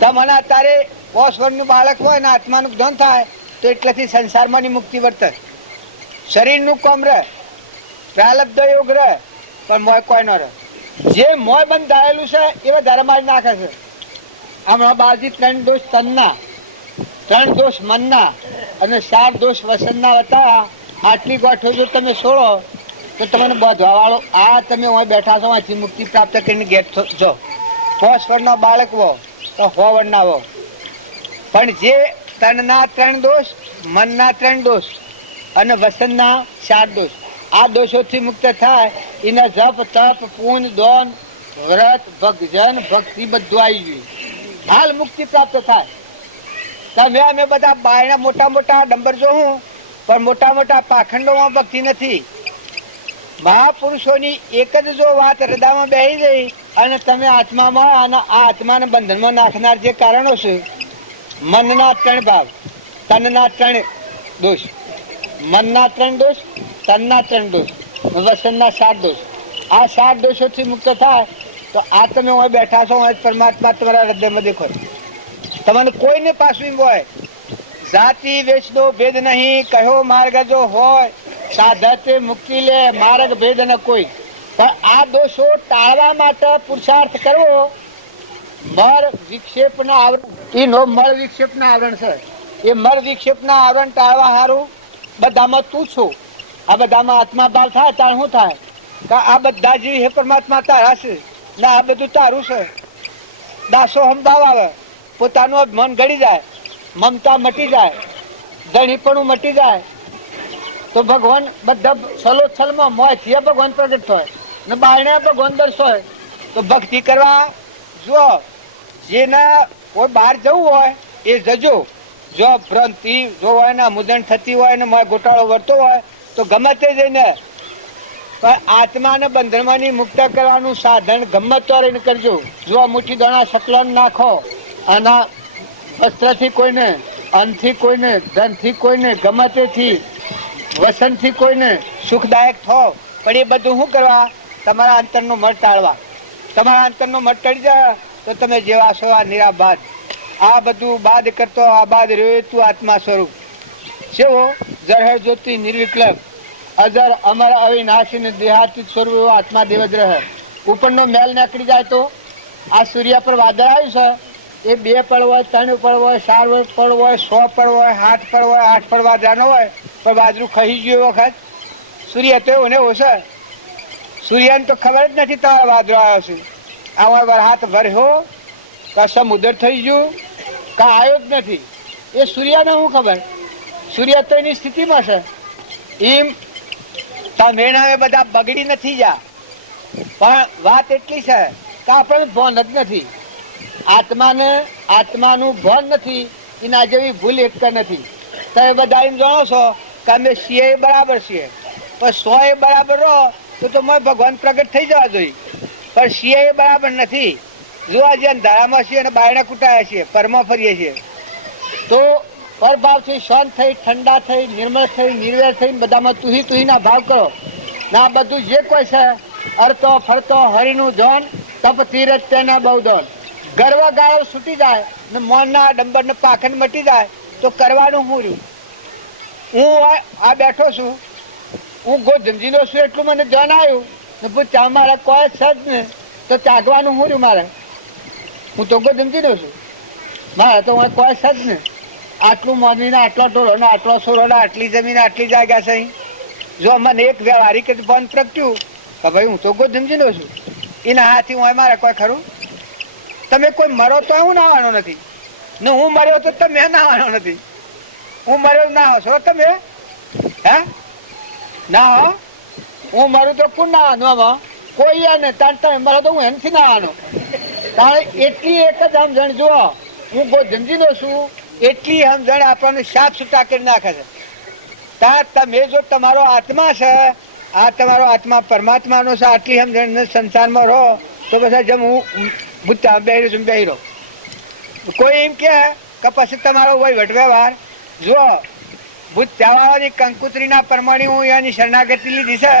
તમને અત્યારે 5 વર્ષનું બાળક હોય ને આત્માનું જ્ઞાન થાય તો એટલાથી સંસારમાંની મુક્તિ વર્તે. શરીરનું કામ રહે, પ્રાલબ્ધ યોગ રહે પણ મોય કોઈ ન રહે. જે મોય બંધાયેલું છે એવા ધર્માજ નાખે છે. હમણાં બાજી 3 દોષ તનના, 3 દોષ મનના અને 4 દોષ વસનના હતા. આટલી ગોઠો જો તમે છોડો તો તમને બાંધવા વાળો આ તમે અહીં બેઠા છો, અહીંથી મુક્તિ પ્રાપ્ત કરીને ગેટ જો. 5 વર્ષનો બાળક હો તો 100 વર્ષના હો, પણ જે તનના 3 દોષ, મનના 3 દોષ અને વસનના 4 દોષ, આ દોષોથી મુક્ત થાય એના જપ તપ પૂન દોન વ્રત ભજન ભક્તિ બધું આવી ગયું. હાલ મુક્તિ પ્રાપ્ત થાય. તમે અમે બધા બાયના મોટા મોટા ડંબર જોઉં પણ મોટા મોટા પાખંડોમાં ભક્તિ નથી. મહાપુરુષોની એક જ જો વાત હૃદયમાં બેસી ગઈ અને તમે આત્મામાં અને આ આત્માને બંધનમાં નાખનાર જે કારણો છે, મનના 3 ભાવ, તનના 3 દોષ, મનના 3 દોષ, તનના 3 દોષ, વસનના 7 દોષ, આ 7 દોષોથી મુક્ત થાય તો આ તમે અહીં બેઠા છો, પરમાત્મા તમારા હૃદયમાં દેખો. તમને કોઈને પાછું હોય જાતિ વેચનો ભેદ નહીં, કયો માર્ગ જો હોય સાધતે મુક્તિ લે, માર્ગ ભેદ ન કોઈ. પણ આ દોષો ટાળવા માટે પુરુષાર્થ કરવો. મળ વિક્ષેપના આવરણ, એનો મળ વિક્ષેપના આવરણ છે. એ મળ વિક્ષેપના આવરણ ટાળવા સારું બધામાં તું છું. આ બધામાં આત્મા ભાવ થાય તાર શું થાય કે આ બધા જીવ હે પરમાત્મા તારા છે ને આ બધું તારું છે. દાસો હમ ભાવ આવે, પોતાનું મન ગળી જાય મમતા મટી જાય, ધણીપણું મટી જાય, તો ભગવાન બધા છલોછલમાં મોંથી ભગવાન પ્રગટ થાય ને બાયણે ભગવાન દર્શાય. તો ભક્તિ કરવા જો જેના કોઈ બહાર જવું હોય એ જજો. જો ભ્રાંતિ જો હોય ને મુદણ થતી હોય ને ગોટાળો વર્તો હોય તો ગમે તે જઈને પણ આત્માને બંધનમાંની મુક્ત કરવાનું સાધન ગમે તો રહીને કરજો. જો મુઠ્ઠી દાણા સકલન નાખો અને વસ્ત્રથી કોઈને, અન્નથી કોઈને, ધનથી કોઈને, ગમે તેથી વસનથી કોઈને સુખદાયક થો, પણ એ બધું શું કરવા? તમારા અંતરનું મળ ટાળવા. તમારા અંતરનું મળ ટળી જાય તો તમે જેવા છો આ નિરાબાદ. આ બધું બાદ કરતો આ બાદ રહ્યો તું આત્મા સ્વરૂપ સેવો જરહર જ્યોતિ નિર્વિકલ્પ અજર અમર અવિનાશી ને દેહાતીત સ્વરૂપ એવો આત્મા દેવ જ રહે. ઉપરનો મેલ નીકળી જાય તો આ સૂર્ય પર વાદળ આવ્યું છે એ 2 પળ હોય, 3 પળ હોય, 4 પળ હોય, 100 પળ હોય, 8 પળ હોય, 8 પળ વાદળાનો હોય, પણ વાદળું ખહી ગયું એ વખત સૂર્ય તો એવું ને એવું છે. સૂર્યને તો ખબર જ નથી તમારો વાદળો આવ્યો છે. આ વરસાદ ભર્યો કાં સમુદ્ર થઈ ગયું કાં આવ્યો જ નથી, એ સૂર્યને શું ખબર? સૂર્ય તો એની સ્થિતિમાં છે. એમ તમે હવે બધા બગડી નથી જા, પણ વાત એટલી છે કે આપણને ભાન જ નથી. આત્માનું ભાન નથી, એના જેવી ભૂલ એક નથી. તમે બધા એમ જાણો છો કે અમે છીએ બરાબર છીએ, પણ 100 બરાબર રહો તો તમે ભગવાન પ્રગટ થઈ જવા જોઈએ, પણ છીએ બરાબર નથી. જો આજે અંધારામાં છીએ અને બાયણા કૂટાયા છીએ, પરમાં ફરીએ છીએ, તો પરભાવથી શાંત થઈ, ઠંડા થઈ, નિર્મળ થઈ, નિર્વેર થઈને બધામાં તુહીના ભાવ કરો. ના બધું જે કોઈ છે અરતો ફરતો હરિનું ધન તપ તીરથ તેના બહુ ધન. ગર્વ ગાળો છૂટી જાય ને મનના ડંબર ને પાખંડ મટી જાય તો કરવાનું શું રહ્યું? હું આ બેઠો છું, હું ગોધમજીનો છું એટલું મને ધન આવ્યું ને પૂછ્યા મારે કોઈ છે જ ને તો ત્યાગવાનું શું રહ્યું મારે? હું તો ગોધમજીનો છું, મારે તો કોઈ છે જ ને. આટલું મોનવીને આટલા ઢોરોના આટલા સોરોના આટલી જમીન આટલી જાગ્યા છે. જો મને એક વ્યવહારિક જ બંધ પ્રગટ્યું કે ભાઈ હું તો ગોધમજીનો છું, એના હાથથી હું મારે કોઈ ખરું? તમે કોઈ મરો તો હું નાવાનો નથી ને હું મર્યો તો તમે નાવાનો નથી. હું મર્યો ના હશો તમે? હે ના હો? હું મરું તો કોણ નાવાનું? આમાં કોઈ ને તાર તમે મરો તો હું એમથી નાવાનો. તારે એટલી એક જ સમજણ જુઓ હું ગોધમજીનો છું, એટલી સમજણ આપણને સાફ છૂટા કરી નાખે છે. ત્યાં તમે જો તમારો આત્મા છે, આ તમારો આત્મા પરમાત્માનો છે, આટલી સમજણ સંસારમાં રહો તો પછી જેમ હું ભૂતા બેહી છું બેહી રહો. કોઈ એમ કે પછી તમારો વહીવટ વ્યવહાર જો ભૂત્યાવાળાની કંકુતરીના પરમાણી હું એની શરણાગતિ લીધી છે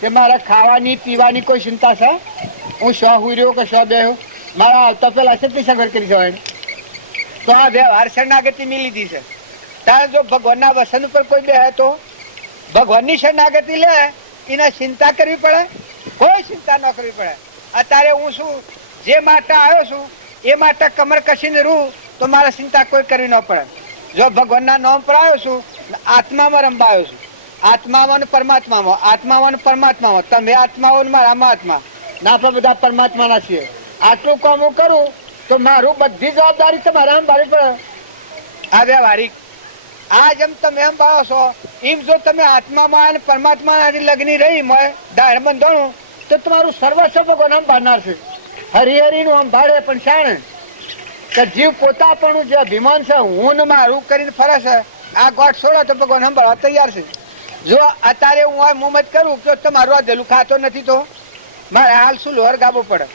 કે મારા ખાવાની પીવાની કોઈ ચિંતા છે? હું શો હુર્યો કે શો બેહ્યો? મારા આવતા પહેલા કેટલી સગવડ કરી જવાય? તો આ વ્યવહાર શરણાગતિ મેં લીધી છે. ત્યાં જો ભગવાનના વસન ઉપર કોઈ બેહે તો ભગવાનની શરણાગતિ લે, એને ચિંતા કરવી પડે? કોઈ ચિંતા ન કરવી પડે. અત્યારે હું શું જે માટે આવ્યો છું એ માટે કમર કસીને રૂ તો મારે ચિંતા કોઈ કરવી ન પડે. જો ભગવાનના નામ પર આવ્યો છું, આત્મામાં રમવા આવ્યો છું, આત્મામાં ને પરમાત્મામાં, આત્મામાં ને પરમાત્મામાં. તમે આત્માઓ ને મારામાં આત્મા ના, આપણે બધા પરમાત્માના છીએ. આટલું કામ હું કરું તો મારું બધી જવાબદારી તમારે સંભાળવી પડે. આ વ્યવહારિક આ જેમ તમે એમ ભાવો છો એમ જો તમે આત્મામાં અને પરમાત્મા લગ્ની રહી મેં દાળ બંધાણું તો તમારું સર્વસ્વ ભગવાન સંભાળનાર છે. હરિહરિનું સંભાળે પણ શાણે કે જીવ પોતાપણું જે અભિમાન છે હું ને મારું કરીને ફરે છે, આ ગોઠ છોડે તો ભગવાન સંભાળવા તૈયાર છે. જો અત્યારે હું આ મુમત કરું કે તમારું આ દલું ખાતો નથી તો મારે હાલ શું લોહર ગાબો પડે.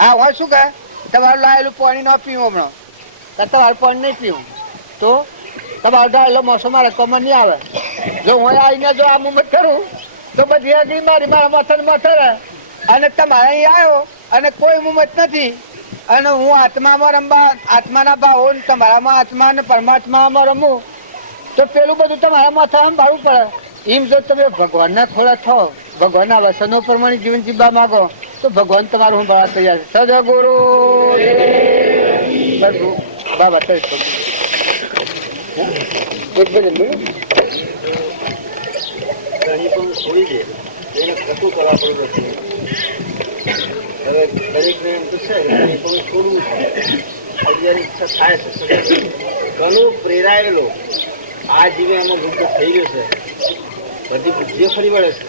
હા હોય શું કહે તમારું લાયેલું પાણી ન પીવું હમણાં તો તમારું પાણી નહીં પીવું તો તમારો ડાયેલો મોસમ મારે કમર નહીં આવે. જો હું આવીને જો આ મુમત કરું તો બધી આગળ મારી મારા માથાને માથે રહે અને તમારે અહીં આવ્યો અને કોઈ મુમત નથી અને હું આત્મામાં રમવા આત્માના ભાવો તમારામાં આત્મા અને પરમાત્મામાં રમું તો પેલું બધું તમારા માથા સંભાળવું પડે. એમ જો તમે ભગવાનના ખોળા થો, ભગવાનના વસનો પ્રમાણે જીવન જીવવા માંગો તો ભગવાન તમારું સંભાળવા તૈયાર છે. સદગુરુ બાબા એક ભજન બોલ્યું છોડી દે એને ખતું કરવા પડે છે. હવે દરેકને એમ તો છે પણ છોડવું છે સર્જવાની ઈચ્છા થાય છે. ઘણું પ્રેરાયેલો આ જીવે એમાં મુક્ત થઈ ગયો છે. બધી બુદ્ધિઓ ફરી વળે છે.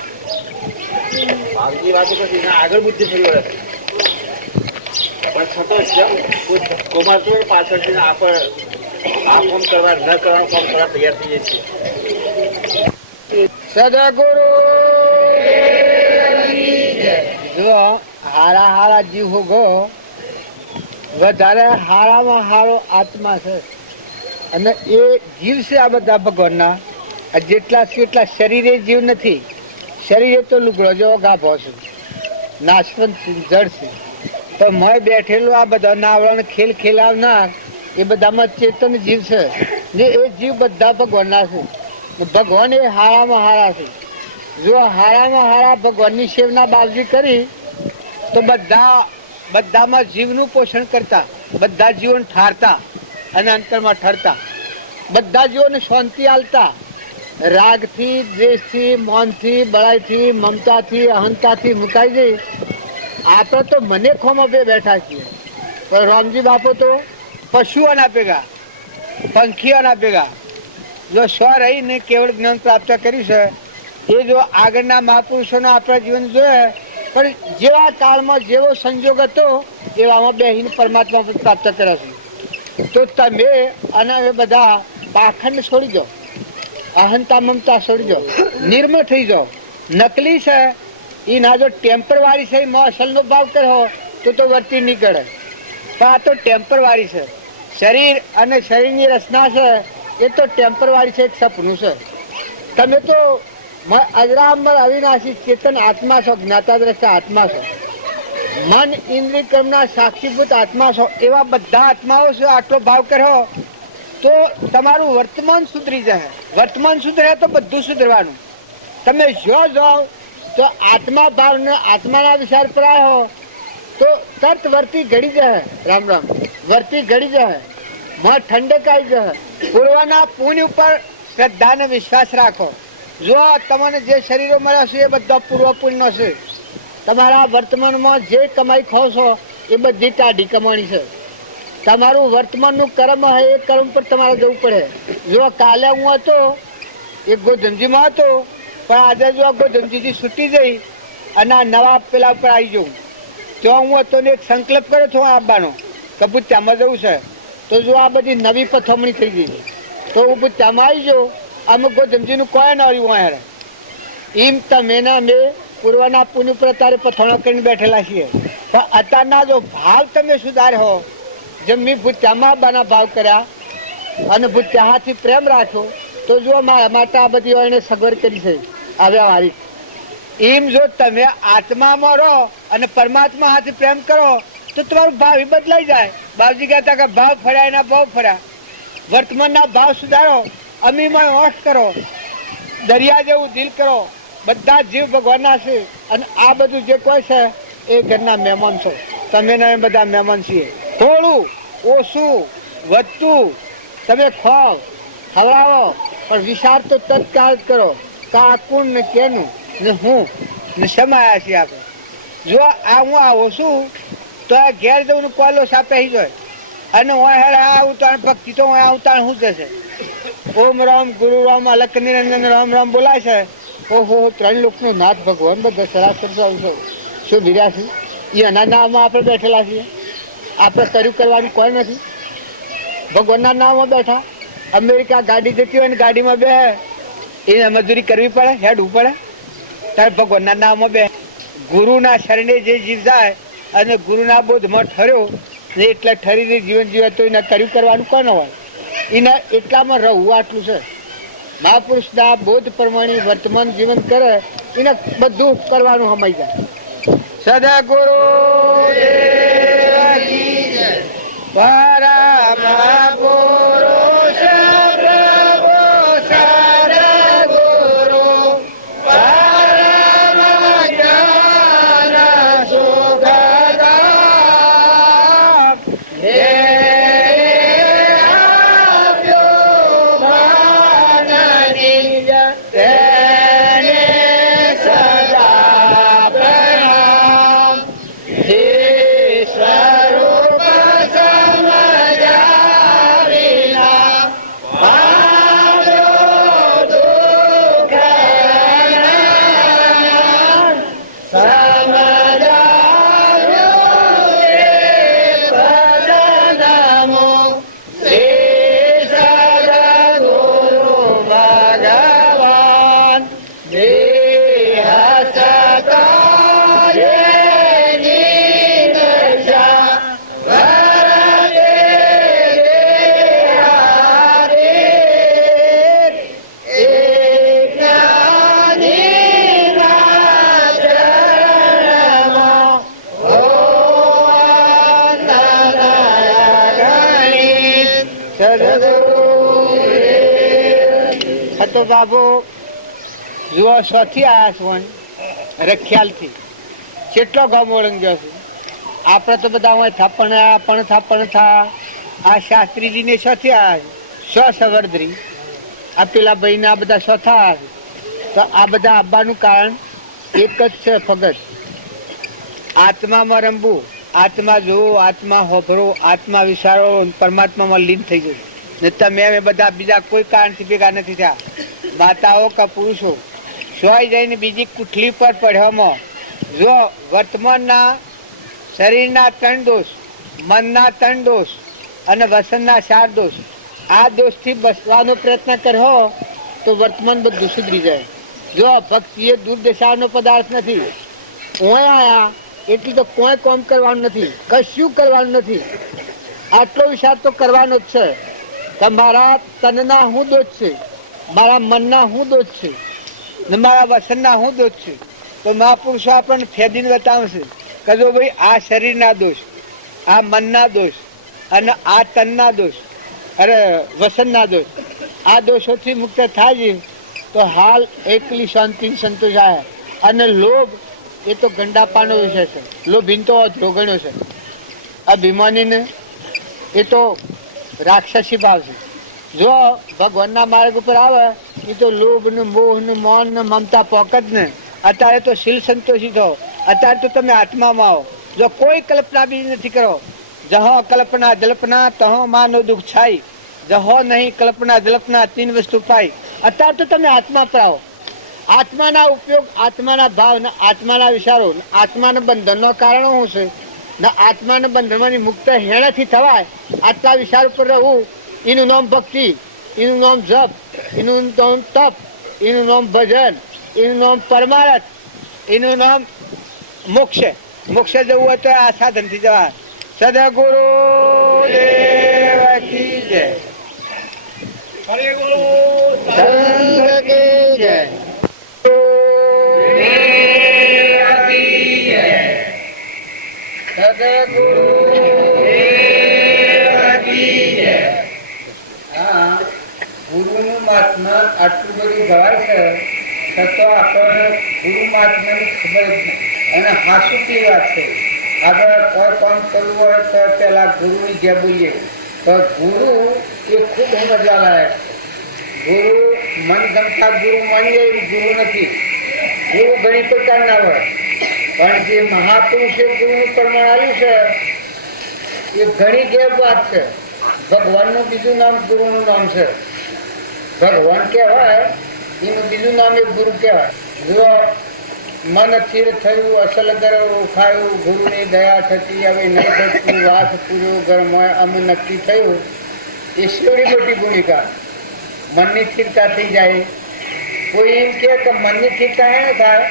ભાવની વાતો કરતી આગળ બુદ્ધિ ફરી વળે છે. પણ છતો જેમ કોમાતું હોય પાછળથી આપણે આ કામ કરવા ન કરવાનું કામ કરવા તૈયાર થઈએ છીએ. સદગુરુ જો હારા હારા જીવ હોગો વધારે હારામાં હારો આત્મા છે અને એ જીવ છે આ બધા ભગવાનના. જેટલા એટલા શરીરે જીવ નથી. શરીરે તો લુગડો જેવો ગાભો છે, નાશવંત છે, જડ છે. તો મય બેઠેલું આ બધા નાવરણ ખેલ ખેલાવનાર એ બધામાં ચેતન જીવ છે ને એ જીવ બધા ભગવાનના છે. ભગવાન એ હારામાં હારા છે. જો હારામાં હારા ભગવાનની સેવના બાવજી કરી તો બધામાં જીવનું પોષણ કરતા, બધા જીવન ઠારતા અને અંતરમાં ઠરતા, બધા જીવોને શાંતિ આલતા. રાગથી, દ્વેષથી, મૌનથી, બળાઈથી, મમતાથી, અહંતાથી મુકાઈ જઈ આપણે તો મને ખોમાં બે બેઠા છીએ. પણ રામજી બાપુ તો પશુઓના ભેગા, પંખીઓના ભેગા જો સ્વ રહીને કેવળ જ્ઞાન પ્રાપ્ત કર્યું છે. એ જો આગળના મહાપુરુષોનો આપણા જીવન જોઈએ પણ જેવા કાળમાં જેવો સંજોગ હતો એવામાં બેહીને પરમાત્મા પ્રાપ્ત કર્યા છે. તો તમે અને એ બધા પાખંડ છોડી દો, અહંતા મમતા છોડી દો, નિર્મળ થઈ જાઓ. નકલી છે એ ના જો ટેમ્પરવારી છે એમાં અસલનો ભાવ કર્યો તો વર્તી નીકળે. પણ આ તો ટેમ્પરવારી છે. શરીર અને શરીરની રચના છે એ તો ટેમ્પરવારી છે, એક સપનું છે. તમે તો અજરામર અવિનાશી ચેતન આત્મા છો, જ્ઞાતા દ્રષ્ટા આત્મા છો, મન ઇન્દ્રિય કર્મના સાક્ષીભૂત આત્મા છો. એવા બધા આત્માઓ છે. આટલો ભાવ કર્યો તો તમારું વર્તમાન સુધરી જાય. વર્તમાન સુધરે તો બધું સુધરવાનું. તમે જો જાઓ તો આત્મા ભાવને આત્માના વિચાર પર આવ્યો તો તરત વર્તી ઘડી જાય. રામ રામ વર્તી ઘડી જાય. માં ઠંડક આવી જાય. પૂર્વના પુણ્ય ઉપર શ્રદ્ધા અને વિશ્વાસ રાખો. જો તમને જે શરીરો મળ્યા છે એ બધા પૂર્વ પુણ્ય છે. તમારા વર્તમાનમાં જે કમાઈ ખાઓ છો એ બધી ટાઢી કમાણી છે. તમારું વર્તમાનનું કર્મ છે એ કર્મ પર તમારે જવું પડે. જો કાલે હું હતો એ ગોધનજીમાં હતો પણ આજે જો ગોધનજીથી છૂટી જઈ અને આ નવા પેલા ઉપર આવી જવું તો હું હતો ને એક સંકલ્પ કર્યો હતો આવવાનો કે ભૂત્યામાં જવું છે. તો જો આ બધી નવી પથમણી થઈ ગઈ તો હું ભૂત્યામાં આવી જાઉં. અમે ગોધનજીનું કોઈ ન રહ્યું હેરે એમ તમે ના મેં પૂર્વના પુણ્ય પર અત્યારે પથાણો કરીને બેઠેલા છીએ. પણ અત્યારના જો ભાવ તમે સુધાર્યો જેમ મેં ભૂત્યામાં બાના ભાવ કર્યા અને ભૂત્યાહાથી પ્રેમ રાખ્યો તો જો મારા માટે આ બધી એને સગવડ કરી છે આવ્યા વારી. એમ જો તમે આત્મામાં રહો અને પરમાત્મા હાથે પ્રેમ કરો તો તમારું ભાવ બદલાઈ જાય. બાપજી કહેતા કે ભાવ ફર્યા એના ભાવ ફર્યા. વર્તમાનના ભાવ સુધારો, અમીમાં ઓઠ કરો, દરિયા જેવું દિલ કરો. બધા જીવ ભગવાનના છે અને આ બધું જે કોઈ છે એ ઘરના મહેમાન છો. તમે ને બધા મહેમાન છીએ. થોડું ઓછું વધતું તમે ખાઓ ખવડાવો પણ વિચાર તો તત્કાળ જ કરો કે આ કોણ ને કેનું ને હું ને સમાયા છીએ આપણે. જો આ હું આવું છું તો આ ઘેર જવું કોલો સાપે જાય અને ઉતાણ ભક્તિ તો ઉતાણ શું જશે. ઓમ રામ ગુરુ રામ અલક નિરંજન રામ રામ બોલાય છે. ઓહો 3 લોકનો નાથ ભગવાન બધા સરાસર શું બિર્યા છે એ એના નામમાં આપણે બેઠેલા છીએ. આપણે કર્યું કરવાનું કોઈ નથી. ભગવાનના નામમાં બેઠા. અમેરિકા ગાડી જતી હોય ને ગાડીમાં બે એને મજૂરી કરવી પડે, હેડવું પડે. ત્યારે ભગવાનના નામમાં બે ગુરુના શરણે જે જીવ જાય અને ગુરુના બોધમાં ઠર્યો ને એટલે ઠરીને જીવન જીવે તો એને કર્યું કરવાનું કોણ હોય. એને એટલામાં રહેવું આટલું છે. મહાપુરુષના બોધ પ્રમાણે વર્તમાન જીવન કરે એને બધું કરવાનું સમાઈ જાય. સદગુરુ તો બાબુ જુઓ સોથી આયા છું રખિયાલથી કેટલો ગામ ઓળંગ ગયો છું. આપણે તો બધા હોય થાપણ થા આ શાસ્ત્રીજીને સોથી આયા છે સવર્ધરી આ પેલા ભાઈને આ બધા સોથા તો આ બધા આવવાનું કારણ એક જ છે ફગત આત્મામાં રમવું, આત્મા જોવો, આત્મા હોભરો, આત્મા વિચારો, પરમાત્મામાં લીન થઈ જવું. ને તમે અમે બધા બીજા કોઈ કારણથી ભેગા નથી થયા. માતાઓ કે પુરુષો સોય જઈને બીજી કુઠલી પર પડવામાં જો વર્તમાનના શરીરના 3 દોષ, મનના 3 દોષ અને વસનના 4 દોષ, આ દોષથી બચવાનો પ્રયત્ન કર્યો તો વર્તમાન બધું સુધરી જાય. જો ભક્તિ એ દુર્દશાનો પદાર્થ નથી. ઓય આયા એટલી તો કોઈ કામ કરવાનું નથી, કશું કરવાનું નથી. આટલો વિચાર તો કરવાનો જ છે કે મારા તનના શું દોષ છે, મારા મનના શું દોષ છે ને મારા વસનના શું દોષ છે. તો મહાપુરુષો આપણને ફેદીને બતાવશે કે જો ભાઈ આ શરીરના દોષ, આ મનના દોષ અને આ તનના દોષ અરે વસનના દોષ, આ દોષોથી મુક્ત થાય તો હાલ એકલી શાંતિ સંતોષ આવે. અને લોભ એ તો ગંડાપાનો વિષય છે. લોભીન તો ધ્રોગણ્યો છે. અભિમાનીને એ તો રાક્ષસી ભાવ છે. જો ભગવાનના માર્ગ ઉપર આવે એ તો લોભ ને મોહ ને મૌન ને મમતા પોક જ ને. અત્યારે તો શીલ સંતોષી થો. અત્યારે તો તમે આત્મામાં આવો. જો કોઈ કલ્પના બીજી નથી કરો. જહો કલ્પના જલ્પના તહો માનો દુઃખ છાઈ, જહો નહીં કલ્પના જલ્પના 3 વસ્તુ પાઈ. અત્યારે તો તમે આત્મા પર આવો. આત્માના ઉપયોગ, આત્માના ભાવ ને આત્માના વિચારો, આત્માના બંધનનો કારણો શું છે ને આત્માના બંધનમાંથી મુક્ત હેણાથી થવાય. આટલા વિચાર ઉપર રહેવું, એનું નામ ભક્તિ, એનું નામ જપ, એનું નામ તપ, એનું નામ ભજન, એનું નામ પરમાર્થ, એનું નામ મોક્ષ. મોક્ષ જવું હોય તો આ સાધનથી જવાય. સદગુરુ દેવ કી જય. હરે ગુરુ સંત કી જય. ગુરુનું મહાત્મા આટલું બધું ભરાય છે છતાં આપણને ગુરુ મહાત્માની ખબર જ નહીં. અને હાસુકી વાત છે. આગળ કોઈ કામ કરવું હોય તો પેલા ગુરુની જે બોલીએ તો ગુરુ એ ખૂબ સમજવા લાયક. ગુરુ મન ગમતા ગુરુ માનીએ એવું ગુરુ નથી. ગુરુ ઘણી પ્રકારના હોય, પણ જે મહાપુરુષે ગુરુનું પ્રમાણ આવ્યું છે એ ઘણી ગેર વાત છે. ભગવાનનું બીજું નામ ગુરુનું નામ છે. ભગવાન કહેવાય એનું બીજું નામ એ ગુરુ કહેવાય. જો મન સ્થિર થયું, અસલ ગરવ ખાયું, ગુરુની દયા થતી, હવે નહીં થતું, વાસ પૂર્યો ઘરમાં અમ નક્કી થયું. એ શેવડી મોટી ભૂમિકા. મનની સ્થિરતા થઈ જાય. કોઈ એમ કે મનની સ્થિરતા એ થાય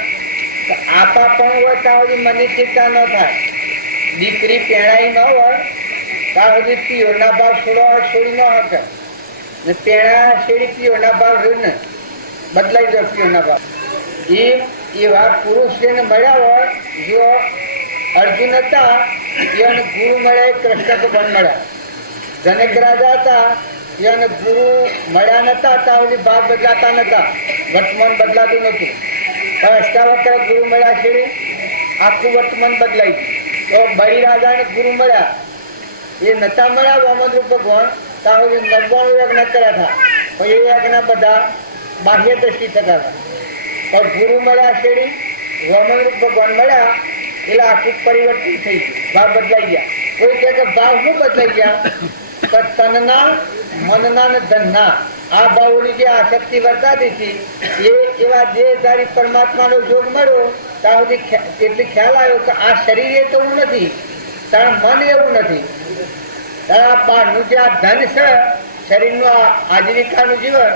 તો આપા પણ હોય ત્યાં સુધી મનની સ્થિરતા ન થાય. દીકરી પેણાઈ ન હોય ત્યાં સુધી પીઓના ભાવ છોડી ન શકે ને પેણા શેરી પીઓના ભાવ જોઈને બદલાઈ જાય. પીઓના ભાવ એવા પુરુષ જેને મળ્યા હોય, જો અર્જુન હતા એને ગુરુ મળ્યા, કૃષ્ણ ભગવાન મળ્યા. જનક રાજા હતા એને ગુરુ મળ્યા નતા ત્યાં સુધી ભાવ બદલાતા નતા, વર્તમાન બદલાતું નતું. પણ અષ્ટાવક્ર ગુરુ મળ્યા છે, આખું વર્તમાન બદલાઈ ગયું. તો બળી રાજાને ગુરુ મળ્યા, એ નતા મળ્યા વામનરૂપ ભગવાન ત્યાં સુધી 99 યજ્ઞ કર્યા હતા. પણ એ યજ્ઞ બધા બાહ્ય દ્રષ્ટિ થતા હતા. પણ ગુરુ મળ્યા શેરી, વામનરૂપ ભગવાન મળ્યા એટલે આખું પરિવર્તન થઈ ગયું, ભાવ બદલાઈ ગયા. કોઈ કહે કે ભાવ શું બદલાઈ ગયા? તો તનના, મનના ને ધનના આ ભાવોની જે આસક્તિ વર્તાતી હતી એ એવા દેહધારી પરમાત્માનો જોગ મળ્યો ત્યાં સુધી એટલે ખ્યાલ આવ્યો કે આ શરીર એ તો હું નથી, તારા મન એવું નથી, તારા બહારનું જે આ ધન છે શરીરનું આજીવિકાનું જીવન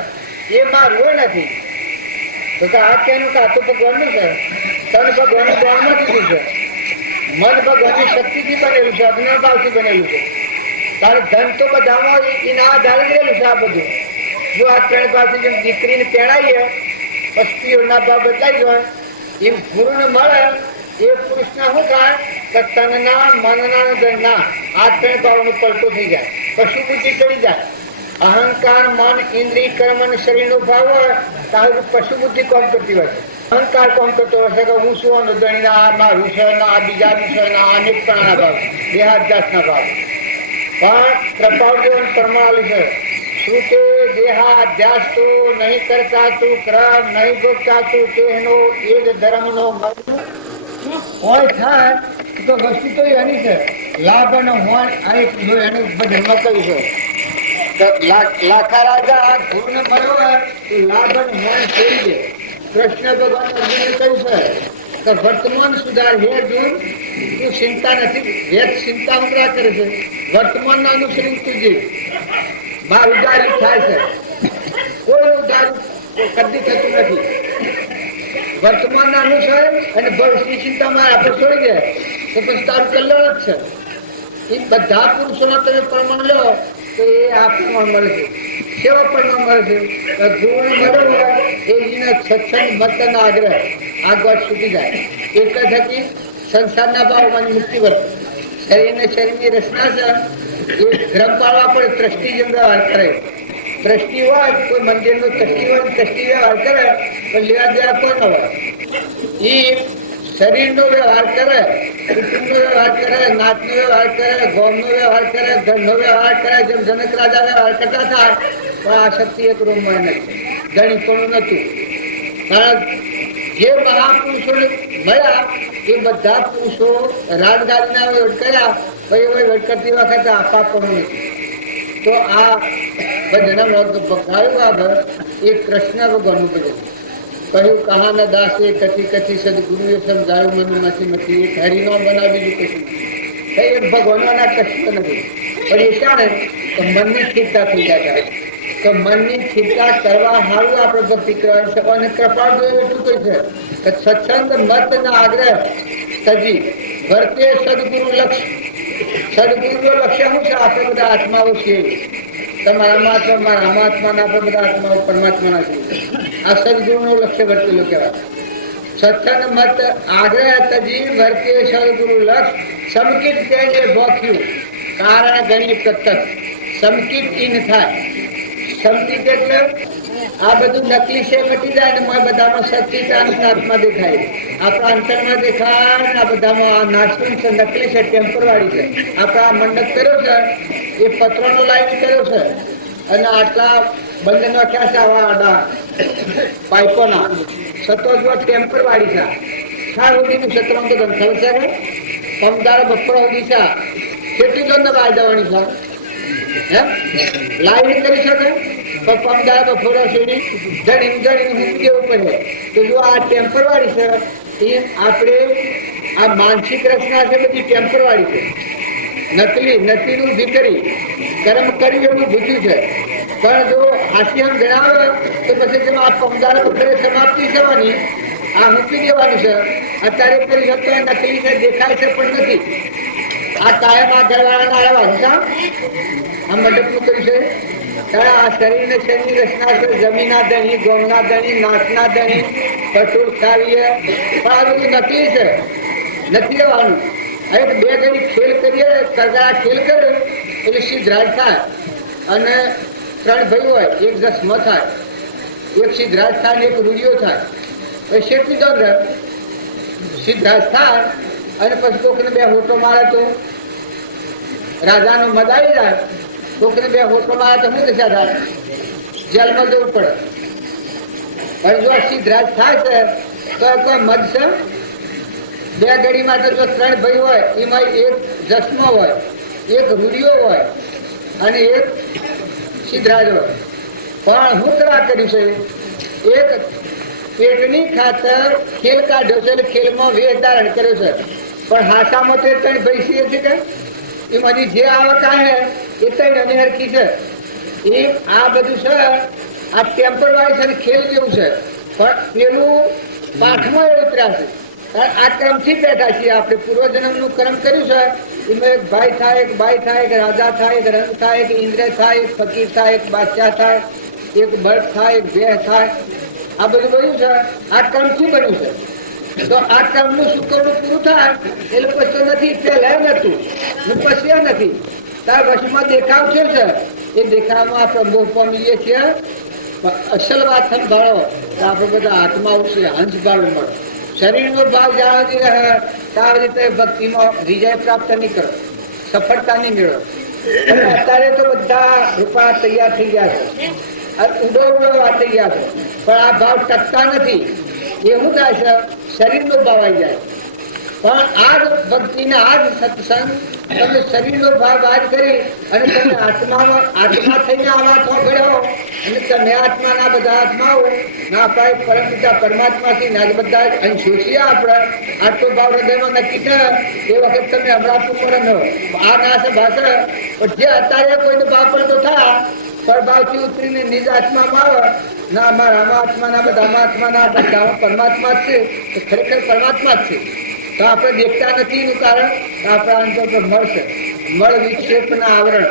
એ મારું નથી. તો કે આ કેનું કે આ તો ભગવાનનું છે. તન ભગવાનનું જ્ઞાનમાં કીધું છે. મન ભગવાનની શક્તિથી બનેલું છે, અજ્ઞાન ભાવથી બનેલું છે. કારણ ધન તો બધામાં એના આધારે રહેલું છે. આ બધું જો આ ત્રણ પાસે જેમ દીકરીને પહેણાવીએ સ્ત્રીઓના ભાવ બદલાઈ જાય એમ ગુરુને મળે એ પુરુષના શું થાય કે તનના મનના ધનના આ ત્રણ ભાવનો પલટો થઈ જાય, પશુ બુદ્ધિ ચડી જાય. અહંકાર મન ઇન્દ્રિય કર્મ અને શરીરનો ભાવ હોય ત્યારે પશુ બુદ્ધિ કામ કરતી હોય છે. અહંકાર કામ કરતો હશે કે હું શું દણી આ મારું છે આ બીજા છે અનેક પ્રાણના ભાવ દેહાધ્યાસના ભાવ. પણ કૃપાળદેવ પરમાલી છે શું કે દેહાધ્યાસ તો નહીં કરતા તું ક્રમ નહીં ભોગતા તું તેનો એ જ ધર્મનો હોય થાય તો વસ્તુ તો એની છે. લાભ અને હોન આ એક એનું ધર્મ કયું છે. લાખા રાજા ગુરુને મળ્યો હોય તો લાભ અને હોન થઈ દે. કૃષ્ણ ભગવાન અર્જુનને કહ્યું છે કે વર્તમાન સુધાર હે અર્જુન, તું ચિંતા નથી. વેદ ચિંતા હમણાં કરે છે, વર્તમાનના અનુસરી તું જીવ. બહાર ઉદારી થાય છે, કોઈ ઉદારું કદી થતું નથી. વર્તમાનના અનુસર અને ભવિષ્યની ચિંતામાં આપણે છોડી દે તો પછી તારું કલ્યાણ જ છે. એ બધા પુરુષોના તમે પ્રમાણ લો તો એ આ પ્રમાણ મળે છે. કેવા પ્રમાણ મળે છે? ગુરુને મળ્યો હોય એ એના સત્સંગ મતના આગ્રહ આગળ છૂટી જાય. એટલા થકી સંસારના ભાવમાં મુક્તિ વર્તે. શરીરને શરીરની રચના છે એ ધ્રમ પાડવા પડે. ટ્રસ્ટી જેમ વ્યવહાર કરે. ટ્રસ્ટી હોય કોઈ મંદિરનો ટ્રસ્ટી હોય ટ્રસ્ટી વ્યવહાર કરે પણ લેવા દેવા કોઈ ન હોય. એ શરીરનો વ્યવહાર કરે, કુટુંબનો વ્યવહાર કરે, નાતનો વ્યવહાર કરે, ગોમનો વ્યવહાર કરે, ધનનો વ્યવહાર કરે. જેમ જનક રાજા વ્યવહાર કરતા થાય પણ આ શક્તિ એક રૂમમાં નથી, ગણિતોનું નથી. કારણ જે મહાપુરુષોને મળ્યા એ બધા પુરુષો રાજગાડીના વહીવટ કર્યા પછી વહીવટ કરતી વખતે આપા પણ નથી. તો આ ભજન બગાડ્યું આગળ એ કૃષ્ણ ભગવાનનું ભજન કહ્યું. કહાના દાસે કથી કથી સદગુરુએ સમજાયું મન નથી નથી. એક હરિનો બનાવી દીધું કશું એ ભગવાનના કશું નથી. પણ એ શાણે તો મનની સ્થિરતા થઈ જાય. તો મનની સ્થિરતા કરવા સારું આપણે ભક્તિ કરવાની છે. અને કૃપાળ એટલું કહે છે કે સત્સંગ મત ના આગ્રહ સજી વર્તે સદગુરુ લક્ષ્ય. સદગુરુનું લક્ષ્ય શું છે? આપણે બધા આત્માઓ છીએ. તમારા આત્મા મારા આત્માના આપણે બધા આત્માઓ પરમાત્માના છીએ. આ સદગુરુનું લક્ષ્ય વર્તેલું કહેવાય. સત્સંગ મત આગ્રહ તજી વર્તે સદગુરુ લક્ષ્ય સમકિત તેને ભોખ્યું કારણ ગણિત તત્ત સમકિત ઇન થાય. સમકિત એટલે આ બધું નકલી છે મટી જાય ને બધામાં સચિત આત્મા દેખાય. આપણા અંતરમાં દેખાય ને આ બધામાં આ નાશવંત છે, નકલી છે, ટેમ્પરવારી છે. આપણે આ મંડપ કર્યો છે એ પત્રનો લાઈન કર્યો છે અને આટલા બંધન વાખ્યા છે આવા આડા પાઇપોના સતોજમાં ટેમ્પરવારી છે. શાળ સુધીનું સત્રમાં તો ખબર છે કે પમદાર બપોરા સુધી છે કેટલી તો દબાઈ જવાની છે એમ લાઈન કરી શકે પણ પમદાર બપોરા સુધી જણીને હું કેવું પડે. તો જો આ ટેમ્પરવારી છે એ આપણે આ માનસિક રચના છે બધી ટેમ્પરવારી છે. નકલીનું ભીતરી કર્મ કર્યું એવું ભૂખ્યું છે. પણ જો હાસ્યમ ગણાવે તો પછી જેમ આ પમદાર વખતે સમાપ્તિ થવાની આ મૂકી દેવાની છે. અત્યારે કરી શકતો નકલી છે, દેખાય છે પણ નથી. આ કાયમ આ ઘરવાળાના આવ્યા આ મંડપનું કર્યું છે. આ શરીરને શરીરની રચના છે. જમીના દણી, ગૌના દણી, નાચના દણી, કઠોળ ખાવીએ પણ આ બધું નકલી છે, નથી લેવાનું. હવે બે ઘડી ખેલ કરીએ, કરગા ખેલ કરે એટલે સિદ્ધરાજ થાય. અને ત્રણ ભાઈ હોય એક દસમો થાય, એક સિદ્ધરાજ થાય ને એક રૂડિયો થાય. પછી શેઠી દંડ સિદ્ધરાજ થાય અને પછી કોકને બે હોટો મારે તો રાજાનો મદ આવી જાય. કોકને બે હોટો મારે તો શું દશા થાય? જેલમાં જવું પડે. અને જો સિદ્ધરાજ થાય છે તો કોઈ મદ છે બે ઘડી માટે. જો ત્રણ ભાઈ હોય એમાં એક જસમો હોય, એક રૂડિયો હોય અને એક સિદ્ધરાજ હોય. પણ હું કરવા કર્યું છે એક પેટની ખાતર ખેલ કાઢ્યો છે એટલે ખેલમાં વેશ ધારણ કર્યો છે. પણ હાસામાં તો ત્રણ ભાઈ છીએ છે કે એમાંથી જે આવક આવે એ ત્રણ અને હરખી છે. એ આ બધું છે આ ટેમ્પરવારી છે ખેલ જેવું છે. પણ પેલું પાઠમાં એ ઉતર્યા છે. કારણ આ ક્રમથી બેઠા છીએ આપણે. પૂર્વજન્મનું કર્મ કર્યું છે એમાં એક ભાઈ થાય, એક બાઈ થાય, એક રાજા થાય, એક રંગ થાય, એક ઇન્દ્ર થાય, એક ફકીર થાય, એક બાદશાહ થાય, એક બળદ થાય, એક ભેહ થાય. આ બધું બન્યું છે આ કર્મથી બન્યું છે. તો આ કર્મનું શુક્રનું પૂરું થાય એટલે પછી નથી, પહેલા નતું ને પછી નથી. તાર વશમાં દેખાવ છે એ દેખાવમાં આપણે મોહ પામીએ છીએ. અસલ વાત સંભાળો તો આપણે બધા આત્મા ઉઠશે, હંસ ભાવ મળે. શરીરનો ભાવ જ્યાં સુધી રહે ત્યાં સુધી ભક્તિમાં વિજય પ્રાપ્ત નહીં કરો, સફળતા નહીં મેળવો. અત્યારે તો બધા રૂપા તૈયાર થઈ ગયા છે, ઉડો ઉડવા થઈ ગયા છે, પણ આ ભાવ ટકતા નથી. એવું થાય છે શરીરનો ભાવ આવી જાય. પણ આ જ ભક્તિને આ જ સત્સંગ તમે શરીરનો ભાવ બહાર કરી અને તમે આત્મા થઈને આવા તો ગયો અને તમે આત્માના બધા આત્માઓ ના આપણા પરમ પિતા પરમાત્માથી ના બધા અંશો છીએ. આપણે આટલો ભાવ હૃદયમાં નક્કી થાય એ વખત તમે હમણાં ઉપર આ ના છે ભાષણ. પણ જે અત્યારે કોઈને ભાવ પડતો થાય પરભાવથી ઉતરીને નિજ આત્મામાં આવે ના અમારા આત્માના બધા પરમાત્મા જ છે, તો ખરેખર પરમાત્મા જ છે. તો આપણે દેખતા નથી એનું કારણ આપણા અંતર પર મળશે મળ વિક્ષેપના આવરણ.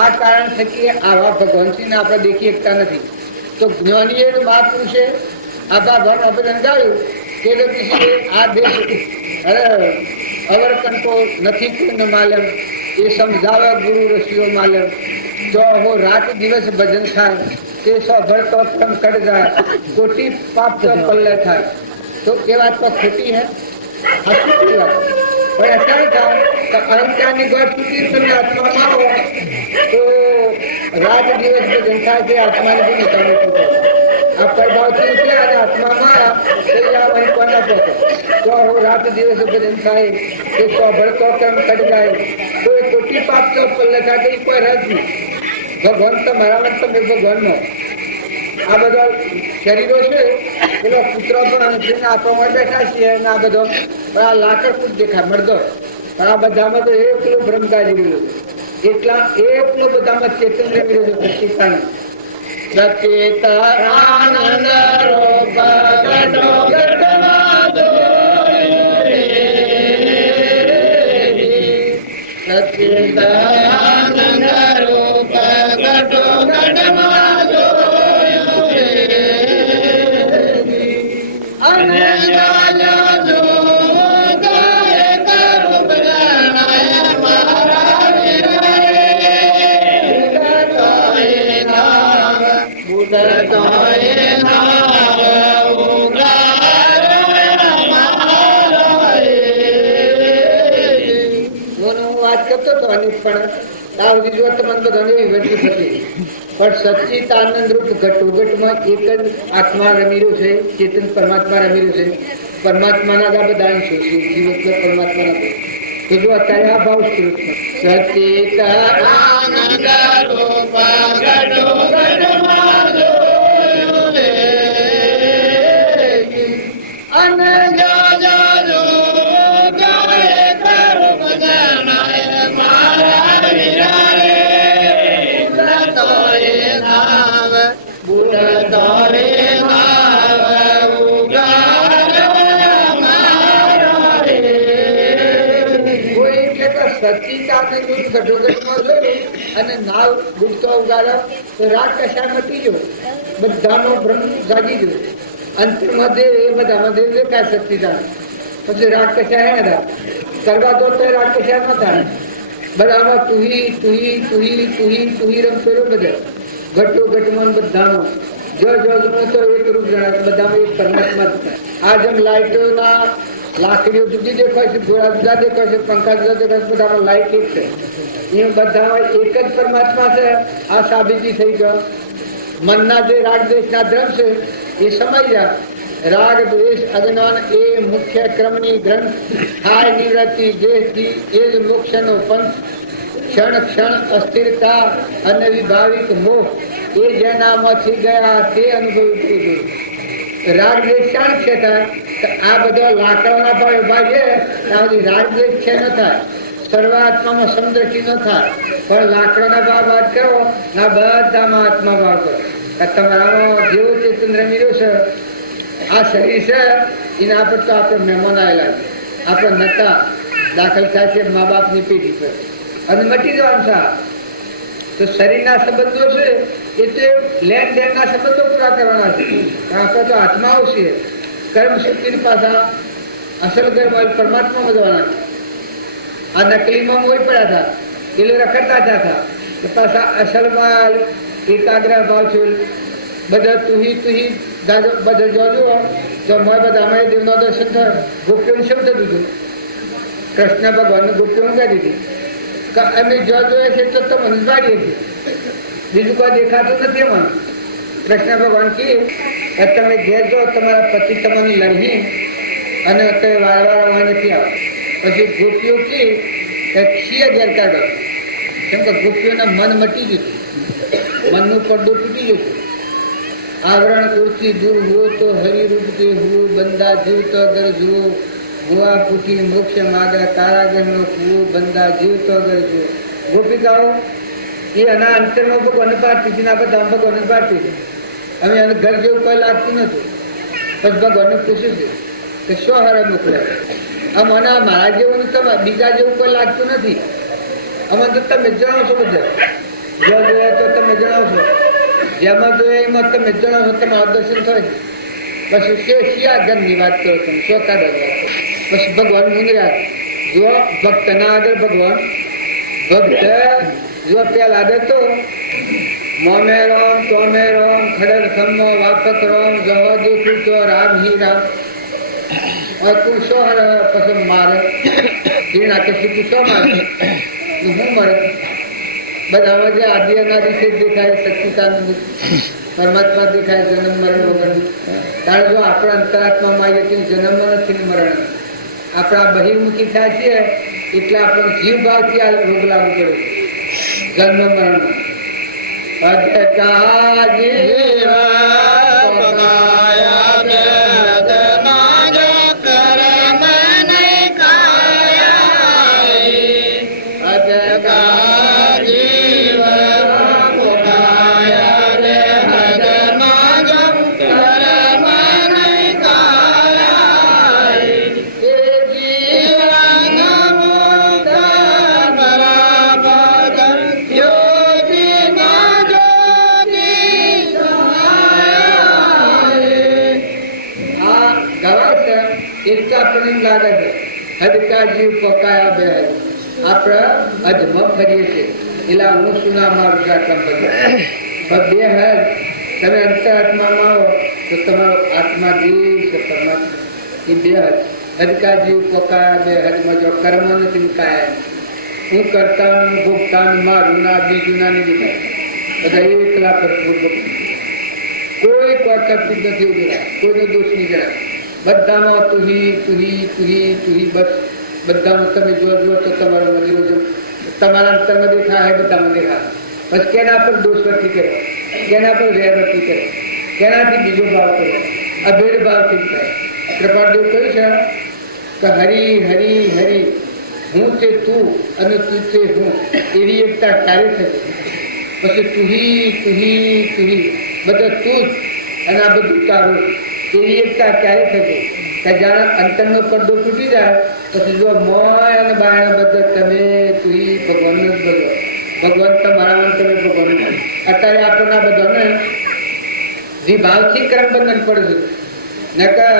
આ કારણ થકી આવા ભગવાનસિંહને આપણે દેખી શકતા નથી. તો જ્ઞાનીએ મહાપુરુષે આ ભગવાન અભિનંદન ગાયું કે આ દેશ અવરકંટો નથી કોઈને માલમ, એ સમજાવે ગુરુ ઋષિઓ માલમ. જો હું રાત દિવસ ભજન થાય તે ભરતો ક્રમ કડ જાય, કોટી પાપ પલ્લે થાય. તો એ વાત તો ખોટી હે. પણ અત્યારે થાય તો અહંકારની ગોળ છૂટી તમે આત્મામાં આવો તો રાત દિવસ ભજન થાય છે. આત્માની બી નિકાલ આ પ્રભાવથી ઉઠ્યા અને આત્મામાં વહી કોના પહોંચે. તો હું રાત દિવસ ભજન થાય તે ભરતો ક્રમ કડ જાય, કોઈ કોટી પાપ તો પલ્લે થાય તો એ કોઈ રજ નહીં. ભગવાન તો મારામાં તમે ભગવાનનો આ બધા શરીરો છે પેલો પુત્રો પણ આપવામાં બેઠા છીએ ને આ બધો આ લાકડ કુદ દેખાય મળતો. પણ આ બધામાં તો એકલું બ્રહ્મદાજી રહ્યું છે, એટલો બધામાં ચેતન રહ્યું છે. સચિતાનંદ સચેતા આનંદ રૂપ ઘટો ઘટમાં જોયું રે. સચિતાનંદ રૂપ ઘટો ઘટમાં જોયું રે. અને પણ સચ્ચિદાનંદ રૂપ ઘટોઘટમાં એક જ આત્મા રમી રહ્યું છે, ચેતન પરમાત્મા રમી રહ્યું છે. પરમાત્માના આ બધા અંશો છે, જીવ પરમાત્માના. તો જો અત્યારે આ ભાવ સ્થિર સચિદાનંદ રૂપ ઘટોઘટમાં જોયું રે. અને અને નાવ ડૂબતો ઉગાડ્યો તો રાગ કશા મટી ગયો, બધાનો ભ્રમ જાગી ગયો. અંતરમાં દેવ એ બધામાં દેવ દેખાય સચ્ચિદાનંદ. પછી રાગ કશા હે કરવા દો તો રાગ કશા ન થાય. બધામાં તુહી તુહી તુહી તુહી તુહી રમતો રહ્યો. બધા ઘટો ઘટમાં બધાનો જો તો એક રૂપ જણાય, બધામાં એક પરમાત્મા જ થાય. આ જેમ લાઈટોના લાકડીઓ જુદી દેખાય છે, ઘોડા જુદા દેખાય છે, પંખા જુદા દેખાય છે, બધામાં લાઈટ એક છે. એ બધામાં એક જ પરમાત્મા છે. આ સાબિતી થઈ ગયો. મનના જે રાગ દ્વેષના દ્રમ છે એ સમાઈ જાય. રાગ દ્વેષ અજ્ઞાન એ મુખ્ય ક્રમની ગ્રંથ થાય નિવૃત્તિ દેહથી એ જ મોક્ષનો પંથ. ક્ષણ ક્ષણ અસ્થિરતા અને વિભાવિક મોહ એ જેનામાંથી ગયા તે અનુભવી. રાગ દ્વેષ શાંત છે થાય તો આ બધા લાકડાના ભાવ ભાગે ત્યાં સુધી રાગ દ્વેષ છે ન થાય. સર્વાત્મામાં સમદ્રષ્ટિ ન થાય. પણ લાકડાના ભાવ વાત કરો ના બધામાં આત્મા ભાવ કરો. તમારામાં જેવો ચેતન રમી રહ્યો છે આ શરીર છે એના પર તો આપણે મહેમાન આવેલા છે, આપણે નતા દાખલ થાય છે મા બાપની પેઢી પર અને મટી જવાનું છે. તો શરીરના સંબંધો છે એ તો લેન દેનના સંબંધો પૂરા કરવાના છે. આપણે તો આત્માઓ છે, કર્મ શક્તિની પાછા અસલ કર્મ પરમાત્મા જવાના છે. આ નકલીમાં મોઈ પડ્યા હતા, એટલે રખડતા હતા. તો પાછા અસલમાં એકાગ્ર ભાવ છે. બધા તુહી બધા જોજો તો મોય બધા અમારી દેવના દર્શન થાય. ગોપીઓનું શબ્દ દીધું, કૃષ્ણ ભગવાનનું ગોપીઓનું કહી દીધી કે અમે જો જોઈએ છે તો તમને વાળીએ છીએ, બીજું કોઈ દેખાતું નથી. એમાં કૃષ્ણ ભગવાન કે તમે ઘેર જો તમારા પતિ તમને લડી અને કઈ વારવાર નથી આવે. પછી ગોપીઓ કે ખીએ ઘેર કાઢો, કેમ કે ગોપીઓના મન મટી ગયું, મનનું પડદું તૂટી ગયું. आवरण कुर्सी दूर हुओ तो हरि रूप के हुओ, बंदा जीव तो अगर जुओ, हुआ पुटी मोक्ष मागा कारागर नो हुओ, बंदा जीव तो अगर जुओ. ગોપિકાઓ એ આના અંતરમાં ભગવાન પાડતી હતી, ના બધા ભગવાન પાડતી હતી. અમે એને ઘર જેવું કોઈ લાગતું નથી. પછી ભગવાનને પૂછ્યું છે કે શું હારે મોકલે? આમ મને મારા જેવું તમારે બીજા જેવું કોઈ લાગતું નથી. અમે તો તમે જણાવો છો, બધા જો જોયા તો તમે જણાવશો, જેમાં જોઈએ એમાં તમે જણાવો, તમારું દર્શન થાય. પછી શિયા ધનની વાત કરો તમે, ચોથા ધન વાત કરો. પછી ભગવાન મુંદર્યા. જો ભક્તના આગળ ભગવાન ભક્ત જો પેલા દે તો મોમે રામ તોમે રામ ખડર ખમ્મો વાપક રામ જહો તું તો રામ હી રામ. તું શો પછી મારે જીણા કશું તું શો મારે હું મરે. બધા જે આદિ અનાદિ છે દેખાય, સચ્ચિદાનંદ પરમાત્મા દેખાય, જન્મ મરણ વગર. કારણ જો આપણા અંતરાત્મામાં આવીએ તો જન્મ નથી મરણ. આપણા બહિર્મુખી થાય છે એટલે આપણો જીવ ભાવથી આ રોગ લાગુ પડે, જન્મ મરણ. જીવ પકાયા બે આપણે અજમાં ફરીએ છીએ. એટલે હું સુના મારું આટલા ફર્યા બે હદ. તમે અંતરાત્મામાં આવો તો તમારો આત્મા જીવ છે પરમાત્મા, એ બે હદ. હદકા જીવ પકાયા બે હદમાં જો કર્મ નથી કાયા. હું કરતા ભોગતા મારું ના બીજું ના નહીં દેખાય. બધા એકલા ભરપૂર કોઈ કરતું નથી ઉભેલા, કોઈનો દોષ નહીં જણાય. બધામાં તુહી તુહી તુહી તુહી બસ. બધામાં તમે જો તો તમારું મંદિરો જો તમારા અંતરમાં દેખાય, બધામાં દેખાય. બસ કેના પર દોષ નથી કરે, કેના પર વેર નથી કરે, કેનાથી બીજો ભાવ કરે, અભેદ ભાવથી થાય. કૃપાદેવ કહ્યું છે કે હરી હરી હરી, હું તે તું અને તું તે હું, એવી એકતા ક્યારે થશે? પછી તુહી તુહી તુહી બધા તું જ અને આ બધું તારું, એવી એકતા ક્યારે થશે? કે જાણે અંતરનો પડદો તૂટી જાય પછી જો મોય અને બાયણા બધા તમે તુહી ભગવાનનું જ બધો, ભગવાન તમારા તમે ભગવાન. અત્યારે આપણને બધાને જે ભાવથી કર્મ બંધન પડે છે. નકર